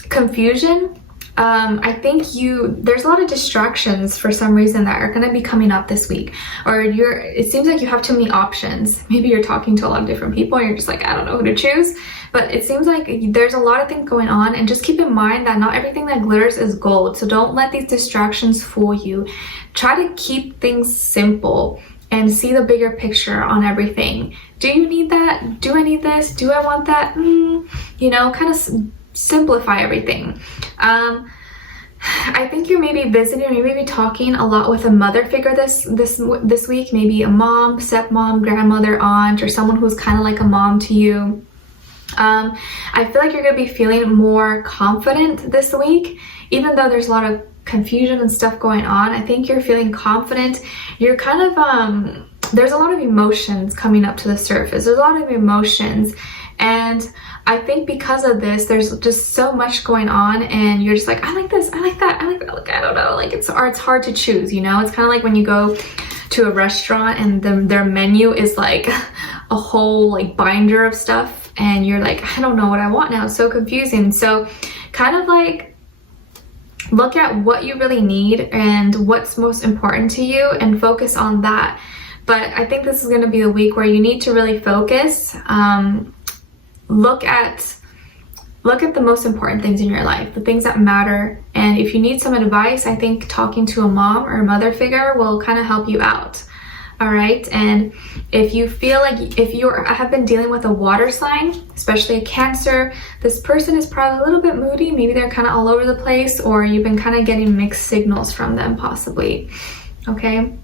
confusion. I think there's a lot of distractions for some reason that are going to be coming up this week, or it seems like you have too many options. Maybe you're talking to a lot of different people and you're just like, I don't know who to choose, but it seems like there's a lot of things going on, and just keep in mind that not everything that glitters is gold. So don't let these distractions fool you. Try to keep things simple and see the bigger picture on everything. Do you need that? Do I need this? Do I want that? You know, kind of simplify everything. I think you may be visiting, or you may be talking a lot with a mother figure this week. Maybe a mom, stepmom, grandmother, aunt, or someone who's kind of like a mom to you. I feel like you're going to be feeling more confident this week, even though there's a lot of confusion and stuff going on. I think you're feeling confident. You're kind of there's a lot of emotions coming up to the surface. There's a lot of emotions, and I think because of this, there's just so much going on, and you're just like, I like this, I like that, I like that. Like, I don't know, like it's hard to choose, you know? It's kind of like when you go to a restaurant and their menu is like a whole like binder of stuff, and you're like, I don't know what I want now. It's so confusing. So kind of like look at what you really need and what's most important to you and focus on that. But I think this is going to be the week where you need to really focus. Look at the most important things in your life, the things that matter. And if you need some advice, I think talking to a mom or a mother figure will kind of help you out. All right. And if you feel like I have been dealing with a water sign, especially a Cancer, this person is probably a little bit moody. Maybe they're kind of all over the place, or you've been kind of getting mixed signals from them possibly. Okay.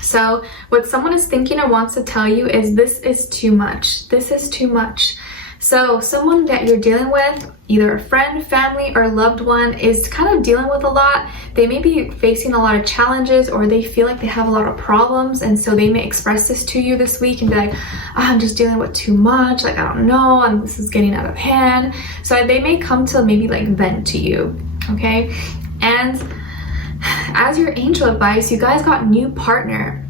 So what someone is thinking or wants to tell you is, this is too much. This is too much. So someone that you're dealing with, either a friend, family, or loved one, is kind of dealing with a lot. They may be facing a lot of challenges, or they feel like they have a lot of problems, and so they may express this to you this week and be like, I'm just dealing with too much, like I don't know, and this is getting out of hand. So they may come to maybe like vent to you, okay? And as your angel advice, you guys got new partner.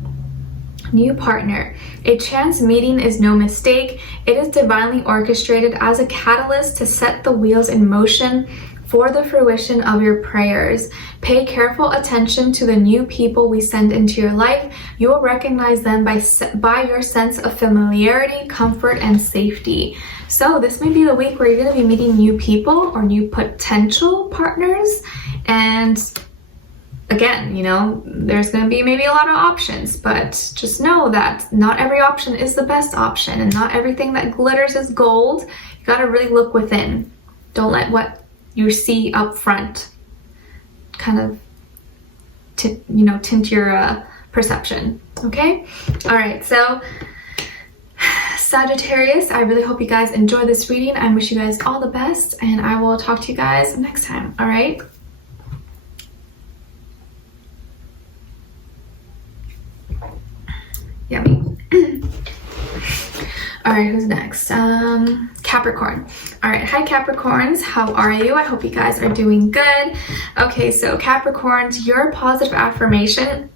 New partner. A chance meeting is no mistake. It is divinely orchestrated as a catalyst to set the wheels in motion for the fruition of your prayers. Pay careful attention to the new people we send into your life. You will recognize them by your sense of familiarity, comfort, and safety. So this may be the week where you're going to be meeting new people or new potential partners. And again, you know, there's going to be maybe a lot of options, but just know that not every option is the best option, and not everything that glitters is gold. You got to really look within. Don't let what you see up front kind of tint your perception. Okay. All right. So Sagittarius, I really hope you guys enjoy this reading. I wish you guys all the best, and I will talk to you guys next time. All right. Yummy. All right, who's next? Capricorn. All right, hi Capricorns, how are you? I hope you guys are doing good. Okay, so Capricorns, your positive affirmation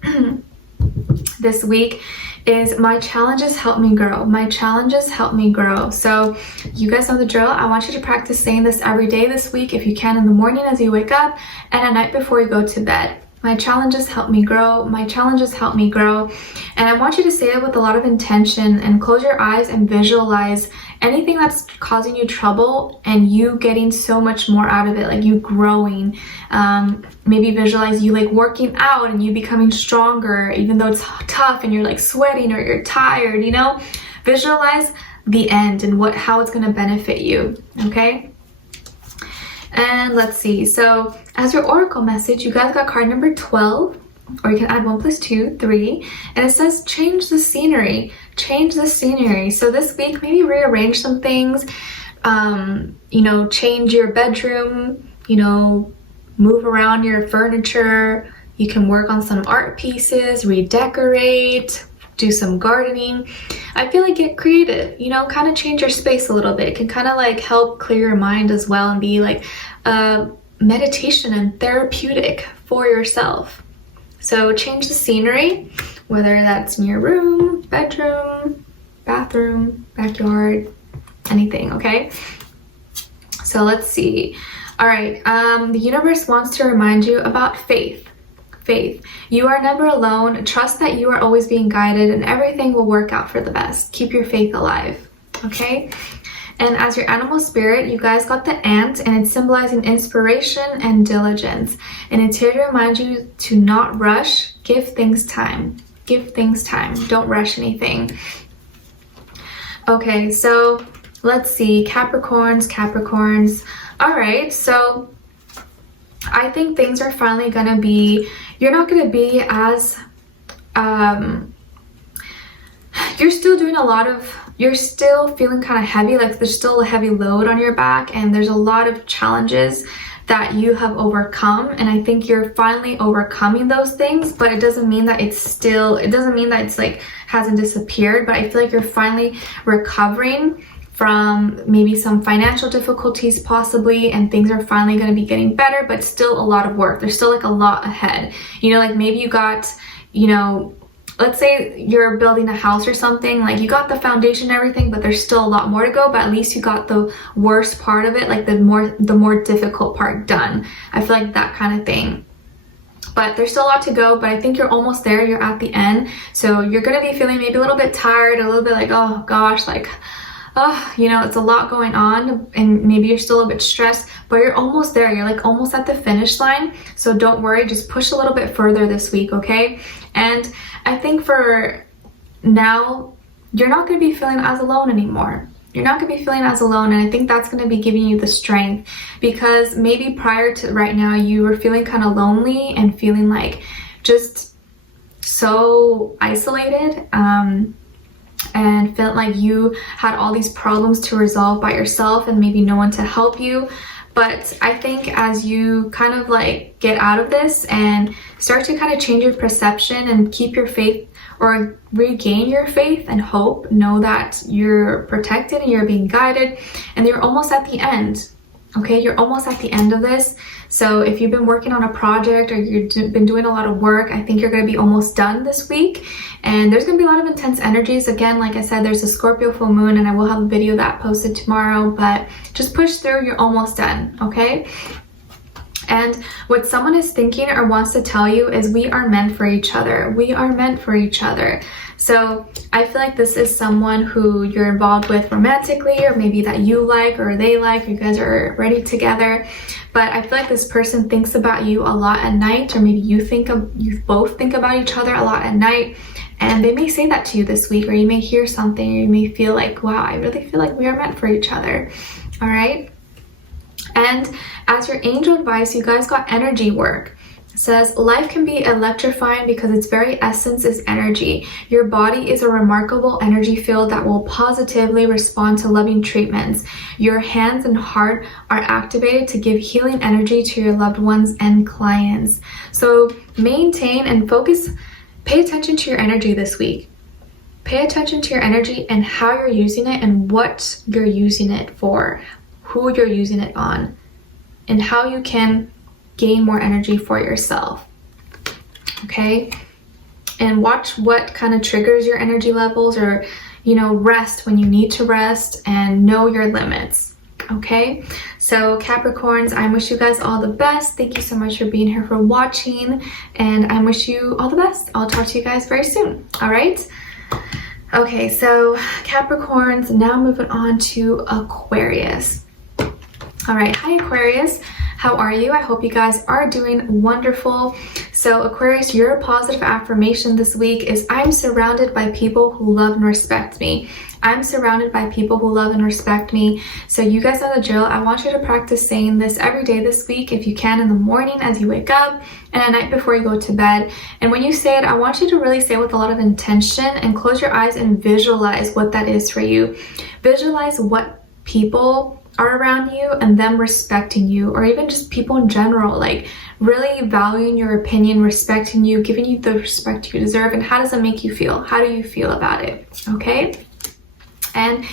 this week is, my challenges help me grow. My challenges help me grow. So you guys know the drill. I want you to practice saying this every day this week, if you can, in the morning as you wake up, and at night before you go to bed. My challenges help me grow. My challenges help me grow. And I want you to say it with a lot of intention, and close your eyes and visualize anything that's causing you trouble and you getting so much more out of it, like you growing. Maybe visualize you like working out and you becoming stronger, even though it's tough and you're like sweating or you're tired, you know? Visualize the end and how it's going to benefit you, okay? And let's see, so as your oracle message, you guys got card number 12, or you can add 1 + 2, 3, and it says change the scenery. Change the scenery. So this week, maybe rearrange some things, you know, change your bedroom, you know, move around your furniture. You can work on some art pieces, redecorate, do some gardening. I feel like get creative, you know, kind of change your space a little bit. It can kind of like help clear your mind as well and be like meditation and therapeutic for yourself. So change the scenery, whether that's in your room, bedroom, bathroom, backyard, anything, okay? So let's see. All right, the universe wants to remind you about faith. Faith. You are never alone. Trust that you are always being guided and everything will work out for the best. Keep your faith alive, okay? And as your animal spirit, you guys got the ant, and it's symbolizing inspiration and diligence. And it's here to remind you to not rush. Give things time. Give things time. Don't rush anything. Okay, so let's see. Capricorns. All right, so I think things are finally going to be, you're not going to be as, you're still doing a lot of, you're still feeling kind of heavy, like there's still a heavy load on your back, and there's a lot of challenges that you have overcome, and I think you're finally overcoming those things, but it doesn't mean that it's still, it doesn't mean that it's like hasn't disappeared, but I feel like you're finally recovering from maybe some financial difficulties possibly, and things are finally going to be getting better, but still a lot of work. There's still like a lot ahead. You know, like maybe you got, you know, let's say you're building a house or something, like you got the foundation and everything, but there's still a lot more to go, but at least you got the worst part of it, like the more difficult part done. I feel like that kind of thing. But there's still a lot to go, but I think you're almost there. You're at the end. So you're going to be feeling maybe a little bit tired, a little bit like, oh gosh, like, oh, you know, it's a lot going on, and maybe you're still a little bit stressed, but you're almost there. You're like almost at the finish line. So don't worry, just push a little bit further this week, okay? And I think for now, you're not going to be feeling as alone anymore. You're not going to be feeling as alone, and I think that's going to be giving you the strength, because maybe prior to right now, you were feeling kind of lonely and feeling like just so isolated, and felt like you had all these problems to resolve by yourself and maybe no one to help you. But I think as you kind of like get out of this and start to kind of change your perception and keep your faith, or regain your faith and hope, know that you're protected and you're being guided, and you're almost at the end. Okay, you're almost at the end of this. So if you've been working on a project or you've been doing a lot of work, I think you're going to be almost done this week. And there's going to be a lot of intense energies. Again, like I said, there's a Scorpio full moon, and I will have a video of that posted tomorrow, but just push through. You're almost done, okay? And what someone is thinking or wants to tell you is we are meant for each other. We are meant for each other. So I feel like this is someone who you're involved with romantically, or maybe that you like or they like, you guys are already together. But I feel like this person thinks about you a lot at night, or maybe you both think about each other a lot at night. And they may say that to you this week, or you may hear something, or you may feel like, wow, I really feel like we are meant for each other. All right. And as your angel advice, you guys got energy work. It says, life can be electrifying because its very essence is energy. Your body is a remarkable energy field that will positively respond to loving treatments. Your hands and heart are activated to give healing energy to your loved ones and clients. So maintain and focus. Pay attention to your energy this week. Pay attention to your energy and how you're using it, and what you're using it for, who you're using it on, and how you can gain more energy for yourself. Okay? And watch what kind of triggers your energy levels, or, you know, rest when you need to rest, and know your limits. Okay, so Capricorns, I wish you guys all the best. Thank you so much for being here, for watching, and I wish you all the best. I'll talk to you guys very soon. All right. Okay, so Capricorns, now moving on to Aquarius. All right, hi Aquarius. How are you? I hope you guys are doing wonderful. So Aquarius, your positive affirmation this week is, I'm surrounded by people who love and respect me. I'm surrounded by people who love and respect me. So you guys know the drill. I want you to practice saying this every day this week, if you can, in the morning as you wake up, and at night before you go to bed. And when you say it, I want you to really say it with a lot of intention, and close your eyes and visualize what that is for you. Visualize what people are around you and them respecting you, or even just people in general, like really valuing your opinion, respecting you, giving you the respect you deserve. And how does it make you feel? How do you feel about it? Okay. And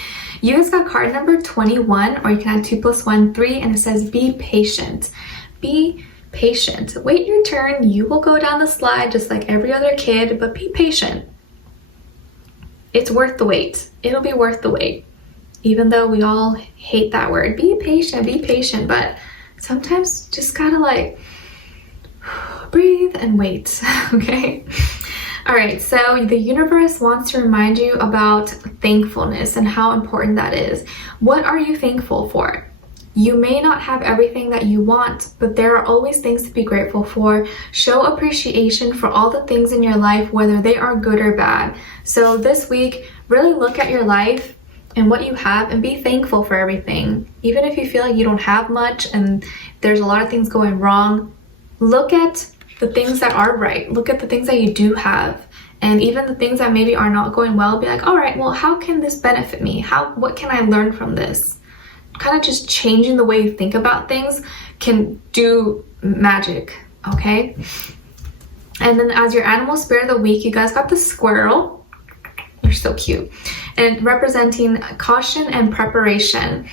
you guys got card number 21, or you can add 2 + 1, 3, and it says be patient. Be patient. Wait your turn. You will go down the slide just like every other kid, but be patient. It's worth the wait. It'll be worth the wait. Even though we all hate that word. Be patient, but sometimes just gotta like breathe and wait, okay? All right, so the universe wants to remind you about thankfulness and how important that is. What are you thankful for? You may not have everything that you want, but there are always things to be grateful for. Show appreciation for all the things in your life, whether they are good or bad. So this week, really look at your life and what you have and be thankful for everything. Even if you feel like you don't have much and there's a lot of things going wrong, look at the things that are right. Look at the things that you do have. And even the things that maybe are not going well, be like, all right, well, how can this benefit me? What can I learn from this? Kind of just changing the way you think about things can do magic, okay? And then as your animal spirit of the week, you guys got the squirrel. They're so cute. And representing caution and preparation.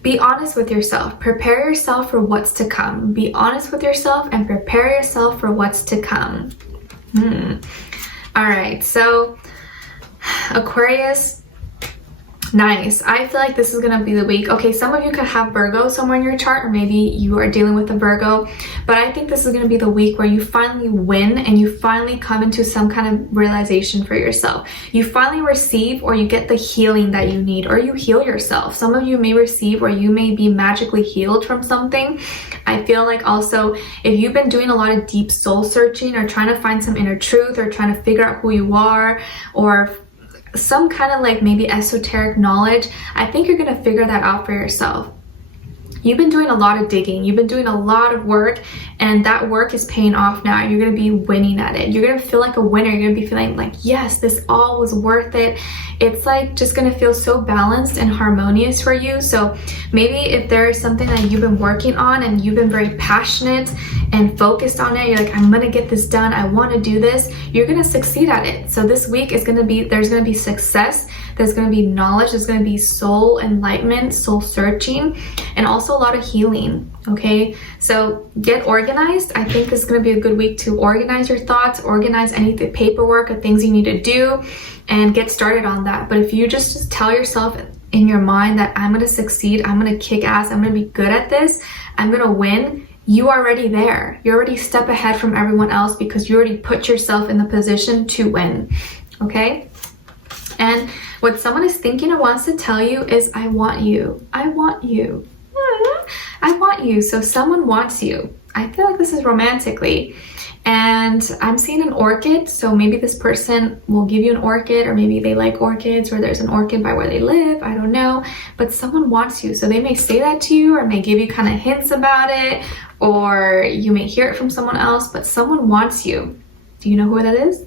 Be honest with yourself. Prepare yourself for what's to come. Be honest with yourself and prepare yourself for what's to come. All right, so Aquarius, nice. I feel like this is gonna be the week. Okay, some of you could have Virgo somewhere in your chart, or maybe you are dealing with a Virgo, but I think this is gonna be the week where you finally win and you finally come into some kind of realization for yourself. You finally receive, or you get the healing that you need, or you heal yourself. Some of you may receive, or you may be magically healed from something. I feel like also if you've been doing a lot of deep soul searching, or trying to find some inner truth, or trying to figure out who you are, or some kind of like maybe esoteric knowledge, I think you're gonna figure that out for yourself. You've been doing a lot of digging, you've been doing a lot of work, and that work is paying off now. You're gonna be winning at it. You're gonna feel like a winner. You're gonna be feeling like, yes, this all was worth it. It's like just gonna feel so balanced and harmonious for you. So maybe if there is something that you've been working on and you've been very passionate and focused on it, you're like, I'm gonna get this done, I wanna do this, you're gonna succeed at it. So this week is gonna be, there's gonna be success, there's gonna be knowledge, there's gonna be soul enlightenment, soul searching, and also a lot of healing, okay? So get organized. I think this is gonna be a good week to organize your thoughts, organize any paperwork or things you need to do, and get started on that. But if you just tell yourself in your mind that I'm gonna succeed, I'm gonna kick ass, I'm gonna be good at this, I'm gonna win, you are already there. You're already a step ahead from everyone else because you already put yourself in the position to win, okay? And what someone is thinking or wants to tell you is, I want you. I want you. I want you. So someone wants you. I feel like this is romantically. And I'm seeing an orchid. So maybe this person will give you an orchid, or maybe they like orchids, or there's an orchid by where they live. I don't know. But someone wants you. So they may say that to you, or may give you kind of hints about it, or you may hear it from someone else, but someone wants you. Do you know who that is?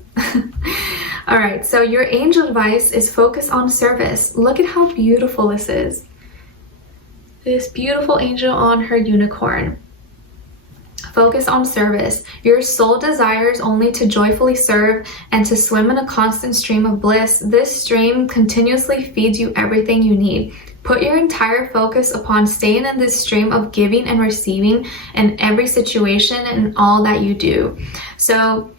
All right, so your angel advice is focus on service. Look at how beautiful this is. This beautiful angel on her unicorn. Focus on service. Your soul desires only to joyfully serve and to swim in a constant stream of bliss. This stream continuously feeds you everything you need. Put your entire focus upon staying in this stream of giving and receiving in every situation and all that you do. So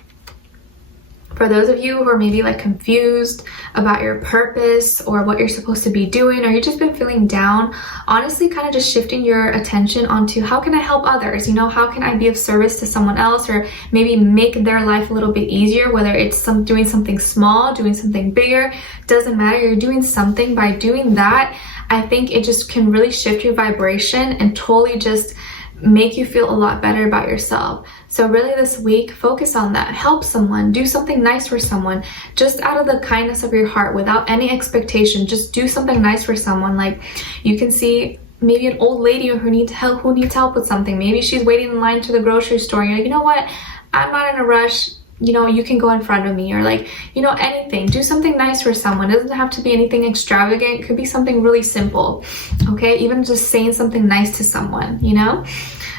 for those of you who are maybe like confused about your purpose or what you're supposed to be doing, or you've just been feeling down, honestly kind of just shifting your attention onto how can I help others? You know, how can I be of service to someone else, or maybe make their life a little bit easier, whether it's doing something small, doing something bigger, doesn't matter. You're doing something. By doing that, I think it just can really shift your vibration and totally just make you feel a lot better about yourself. So really this week, focus on that. Help someone, do something nice for someone, just out of the kindness of your heart, without any expectation. Just do something nice for someone. Like you can see maybe an old lady who needs help with something. Maybe she's waiting in line to the grocery store. You're like, you know what? I'm not in a rush. you know, you can go in front of me, or like, you know, anything. Do something nice for someone. It doesn't have to be anything extravagant. It could be something really simple, okay? Even just saying something nice to someone, you know?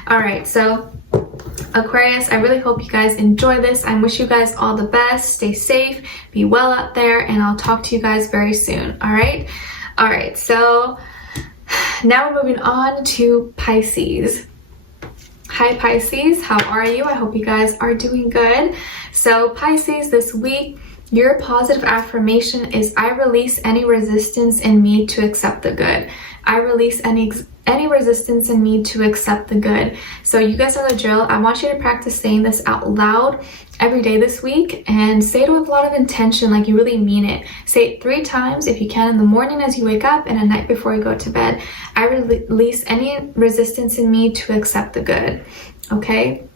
All right, so Aquarius, I really hope you guys enjoy this. I wish you guys all the best. Stay safe, be well out there, and I'll talk to you guys very soon, all right? All right, so now we're moving on to Pisces. Hi Pisces, how are you? I hope you guys are doing good. So Pisces, this week, your positive affirmation is, I release any resistance in me to accept the good. I release any resistance in me to accept the good. So you guys know the drill. I want you to practice saying this out loud every day this week, and say it with a lot of intention, like you really mean it. Say it 3 times if you can, in the morning as you wake up and at night before you go to bed. I release any resistance in me to accept the good. Okay,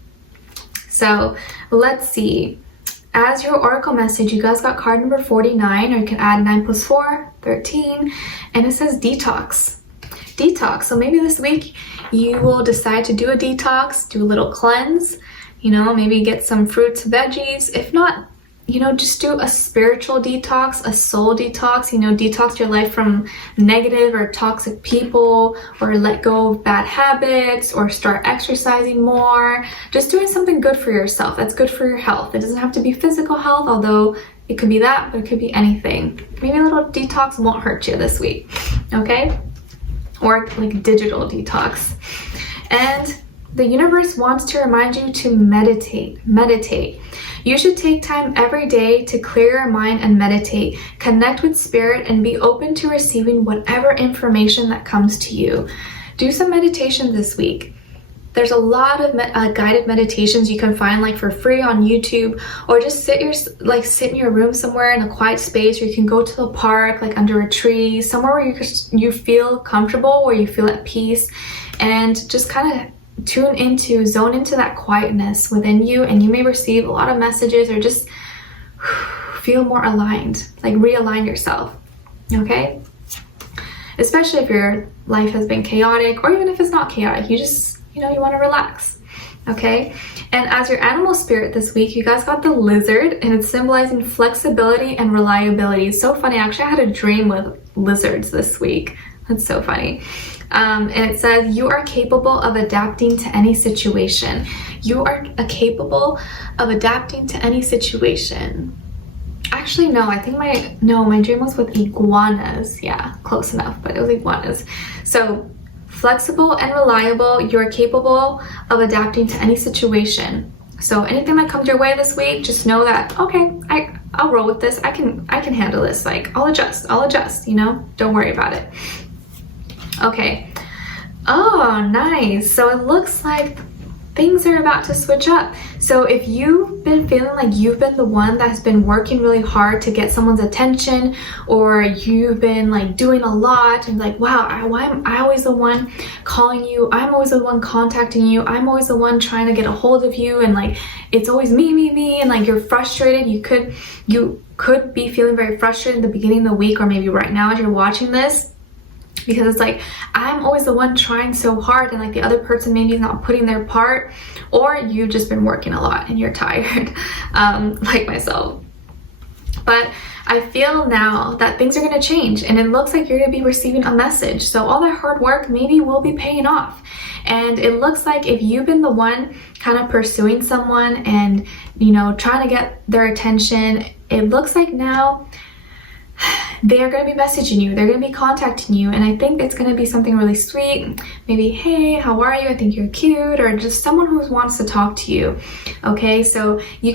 so let's see. As your oracle message, you guys got card number 49, or you can add 9 plus 4, 13, and it says detox. Detox. So maybe this week you will decide to do a detox, do a little cleanse, you know, maybe get some fruits, veggies. If not, you know, just do a spiritual detox, a soul detox, you know, detox your life from negative or toxic people, or let go of bad habits, or start exercising more. Just doing something good for yourself. That's good for your health. It doesn't have to be physical health, although it could be that, but it could be anything. Maybe a little detox won't hurt you this week, okay? Or like digital detox. And the universe wants to remind you to meditate. Meditate. You should take time every day to clear your mind and meditate. Connect with spirit and be open to receiving whatever information that comes to you. Do some meditation this week. There's a lot of guided meditations you can find like for free on YouTube, or just sit in your room somewhere in a quiet space, or you can go to the park, like under a tree, somewhere where you feel comfortable, where you feel at peace, and just kind of zone into that quietness within you, and you may receive a lot of messages, or just feel more aligned, like realign yourself, okay? Especially if your life has been chaotic, or even if it's not chaotic, you just, you know, you want to relax, okay? And as your animal spirit this week, you guys got the lizard, and it's symbolizing flexibility and reliability. It's so funny, actually I had a dream with lizards this week. That's so funny. And it says, you are capable of adapting to any situation. You are capable of adapting to any situation. Actually, no, I think my dream was with iguanas. Yeah, close enough, but it was iguanas. So flexible and reliable, you're capable of adapting to any situation. So anything that comes your way this week, just know that, okay, I'll roll with this. I can handle this. Like, I'll adjust, you know, don't worry about it. Okay. Oh, nice. So it looks like things are about to switch up. So if you've been feeling like you've been the one that's been working really hard to get someone's attention, or you've been like doing a lot and like, wow, why am I always the one calling you? I'm always the one contacting you. I'm always the one trying to get a hold of you, and like it's always me, and like you're frustrated. You could be feeling very frustrated at the beginning of the week, or maybe right now as you're watching this, because it's like, I'm always the one trying so hard, and like the other person maybe is not putting their part, or you've just been working a lot and you're tired, like myself. But I feel now that things are going to change, and it looks like you're going to be receiving a message. So all that hard work maybe will be paying off. And it looks like if you've been the one kind of pursuing someone and, you know, trying to get their attention, it looks like now they're going to be messaging you, they're going to be contacting you, and I think it's going to be something really sweet. Maybe, hey, how are you? I think you're cute, or just someone who wants to talk to you. Okay, so you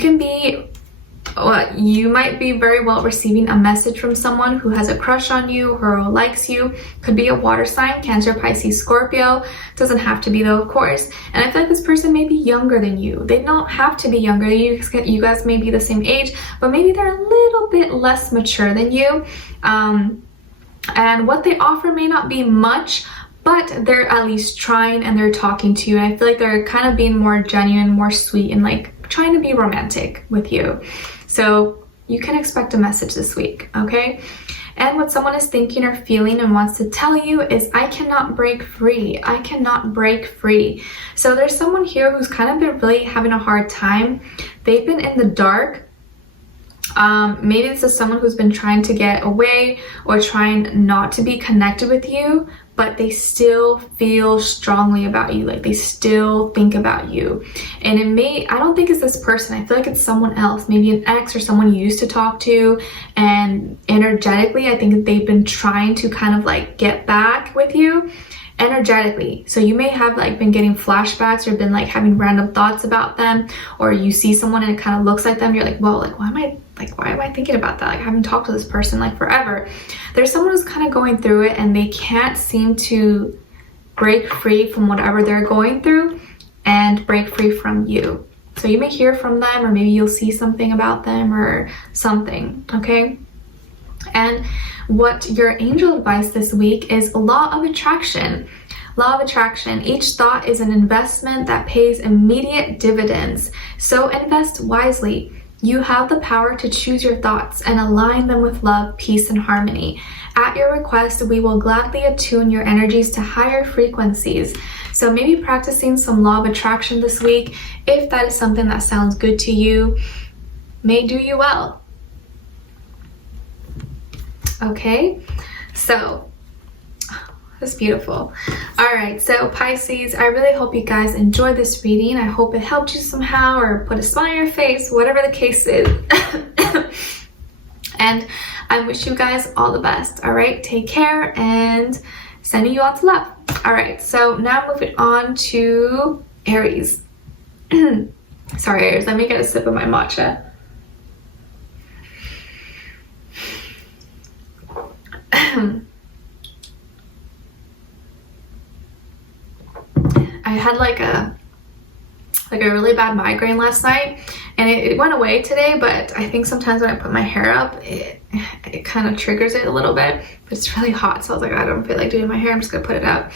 might be very well receiving a message from someone who has a crush on you, or who likes you. Could be a water sign, Cancer, Pisces, Scorpio. Doesn't have to be though, of course. And I feel like this person may be younger than you. They don't have to be younger. You guys may be the same age, but maybe they're a little bit less mature than you. And what they offer may not be much, but they're at least trying, and they're talking to you. And I feel like they're kind of being more genuine, more sweet, and like trying to be romantic with you. So you can expect a message this week, okay? And what someone is thinking or feeling and wants to tell you is, I cannot break free. I cannot break free. So there's someone here who's kind of been really having a hard time. They've been in the dark. Maybe this is someone who's been trying to get away or trying not to be connected with you, but they still feel strongly about you. Like they still think about you. And I don't think it's this person. I feel like it's someone else, maybe an ex or someone you used to talk to. And energetically, I think they've been trying to kind of like get back with you energetically. So you may have like been getting flashbacks or been like having random thoughts about them, or you see someone and it kind of looks like them. You're like, whoa, like why am I thinking about that? Like I haven't talked to this person like forever. There's someone who's kind of going through it and they can't seem to break free from whatever they're going through and break free from you. So you may hear from them, or maybe you'll see something about them or something, okay? And what your angel advice this week is law of attraction. Law of attraction. Each thought is an investment that pays immediate dividends. So invest wisely. You have the power to choose your thoughts and align them with love, peace, and harmony. At your request, we will gladly attune your energies to higher frequencies. So maybe practicing some law of attraction this week, if that is something that sounds good to you, may do you well. Okay, so that's beautiful. All right, so Pisces, I really hope you guys enjoyed this reading. I hope it helped you somehow or put a smile on your face, whatever the case is. And I wish you guys all the best. All right, take care and sending you all to love. All right, so now moving on to Aries. Sorry, Aries, let me get a sip of my matcha. I had like a really bad migraine last night, and it went away today, but I think sometimes when I put my hair up, it kind of triggers it a little bit, but it's really hot, so I was like, I don't feel like doing my hair, I'm just gonna put it up.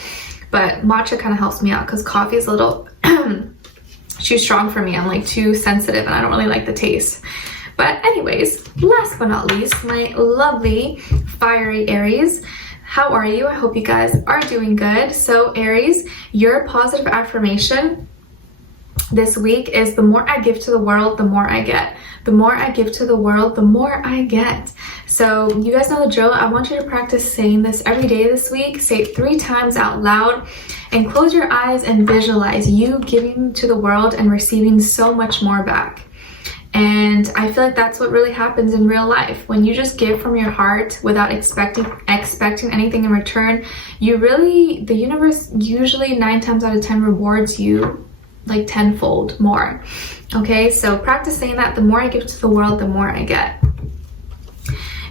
But matcha kind of helps me out because coffee is a little too strong for me. I'm like too sensitive and I don't really like the taste. But anyways, last but not least, my lovely fiery Aries. How are you? I hope you guys are doing good. So Aries, your positive affirmation this week is, the more I give to the world, the more I get. The more I give to the world, the more I get. So you guys know the drill. I want you to practice saying this every day this week. Say it 3 times out loud and close your eyes and visualize you giving to the world and receiving so much more back. And I feel like that's what really happens in real life. When you just give from your heart without expecting anything in return, the universe usually 9 times out of 10 rewards you like tenfold more. Okay, so practice saying that, the more I give to the world, the more I get.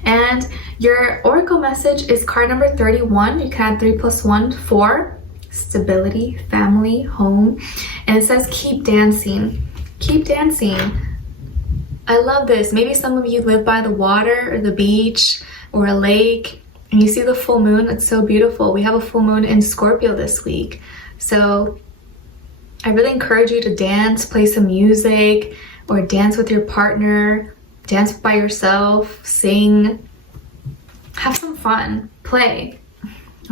And your oracle message is card number 31. You can add 3 + 1, 4. Stability, family, home. And it says keep dancing. Keep dancing. I love this. Maybe some of you live by the water or the beach or a lake and you see the full moon. It's so beautiful. We have a full moon in Scorpio this week. So I really encourage you to dance, play some music, or dance with your partner, dance by yourself, sing, have some fun, play,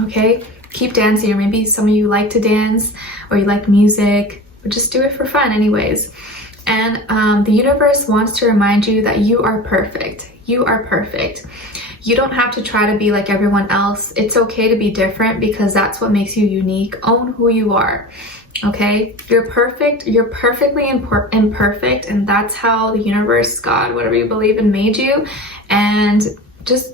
okay? Keep dancing. Or maybe some of you like to dance or you like music, but just do it for fun anyways. And the universe wants to remind you that you are perfect. You are perfect. You don't have to try to be like everyone else. It's okay to be different because that's what makes you unique. Own who you are, okay? You're perfect. You're perfectly imperfect, and that's how the universe, God, whatever you believe in, made you. And just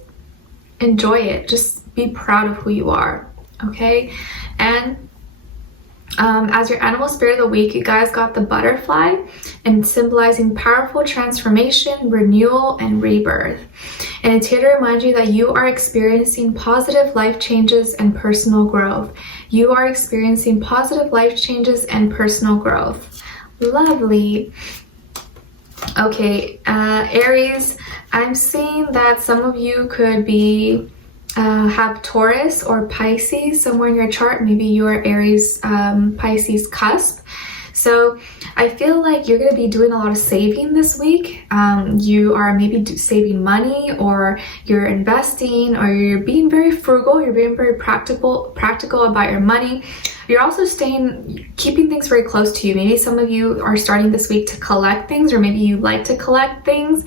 enjoy it. Just be proud of who you are, okay? And as your animal spirit of the week, you guys got the butterfly, and symbolizing powerful transformation, renewal, and rebirth. And it's here to remind you that you are experiencing positive life changes and personal growth. You are experiencing positive life changes and personal growth. Lovely. Okay, Aries, I'm seeing that some of you could be have Taurus or Pisces somewhere in your chart. Maybe you are Aries Pisces cusp. So I feel like you're going to be doing a lot of saving this week. You are maybe saving money, or you're investing, or you're being very frugal. You're being very practical about your money. You're also keeping things very close to you. Maybe some of you are starting this week to collect things, or maybe you like to collect things.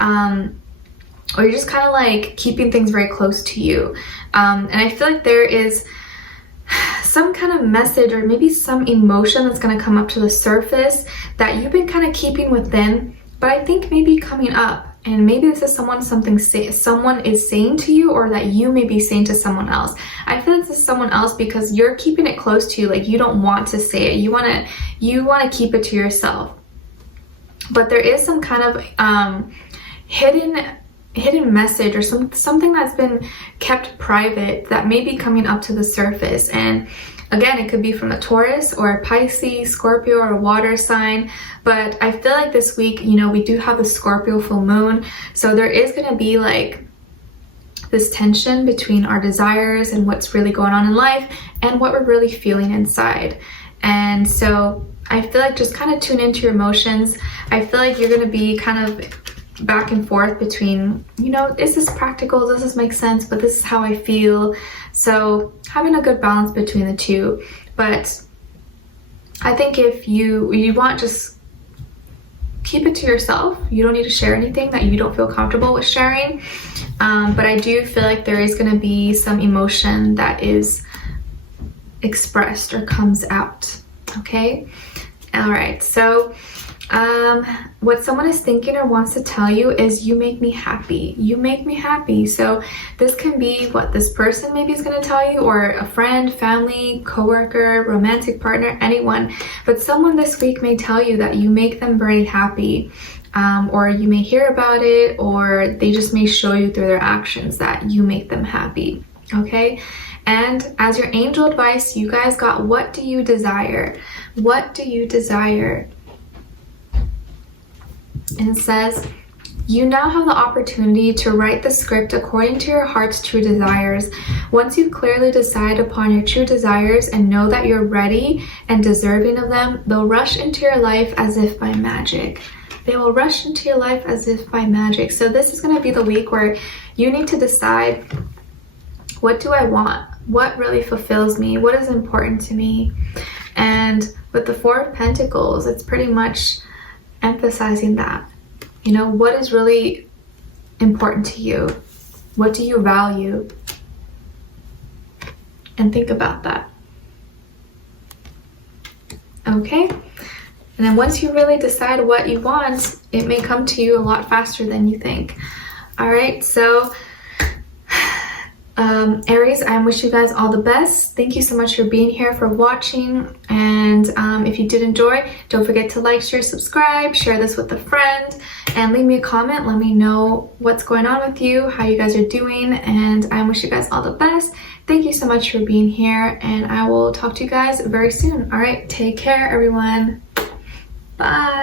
Or you're just kind of like keeping things very close to you. And I feel like there is some kind of message, or maybe some emotion that's going to come up to the surface that you've been kind of keeping within, but I think maybe coming up. And maybe this is someone is saying to you, or that you may be saying to someone else. I feel like this is someone else because you're keeping it close to you. Like, you don't want to say it. You want to keep it to yourself. But there is some kind of hidden message, or something that's been kept private that may be coming up to the surface. And again, it could be from a Taurus or a Pisces, Scorpio, or a water sign. But I feel like this week, you know, we do have the Scorpio full moon, so there is going to be like this tension between our desires and what's really going on in life and what we're really feeling inside. And so I feel like just kind of tune into your emotions. I feel like you're going to be kind of back and forth between, you know, is this practical? Does this make sense? But this is how I feel. So having a good balance between the two. But I think if you want, just keep it to yourself. You don't need to share anything that you don't feel comfortable with sharing. But I do feel like there is going to be some emotion that is expressed or comes out. Okay? All right. So what someone is thinking or wants to tell you is, you make me happy. You make me happy. So this can be what this person maybe is going to tell you, or a friend, family, coworker, romantic partner, anyone. But someone this week may tell you that you make them very happy. Or you may hear about it, or they just may show you through their actions that you make them happy. Okay? And as your angel advice, you guys got, what do you desire? What do you desire? And it says, you now have the opportunity to write the script according to your heart's true desires. Once you clearly decide upon your true desires and know that you're ready and deserving of them, they'll rush into your life as if by magic. They will rush into your life as if by magic. So this is going to be the week where you need to decide, what do I want? What really fulfills me? What is important to me? And with the Four of Pentacles, it's pretty much emphasizing that, you know, what is really important to you? What do you value? And think about that. Okay? And then once you really decide what you want, it may come to you a lot faster than you think. All right, so Aries, I wish you guys all the best. Thank you so much for being here, for watching. And if you did enjoy, don't forget to like, share, subscribe, share this with a friend, and leave me a comment. Let me know what's going on with you, how you guys are doing, and I wish you guys all the best. Thank you so much for being here, and I will talk to you guys very soon. All right, take care, everyone. Bye.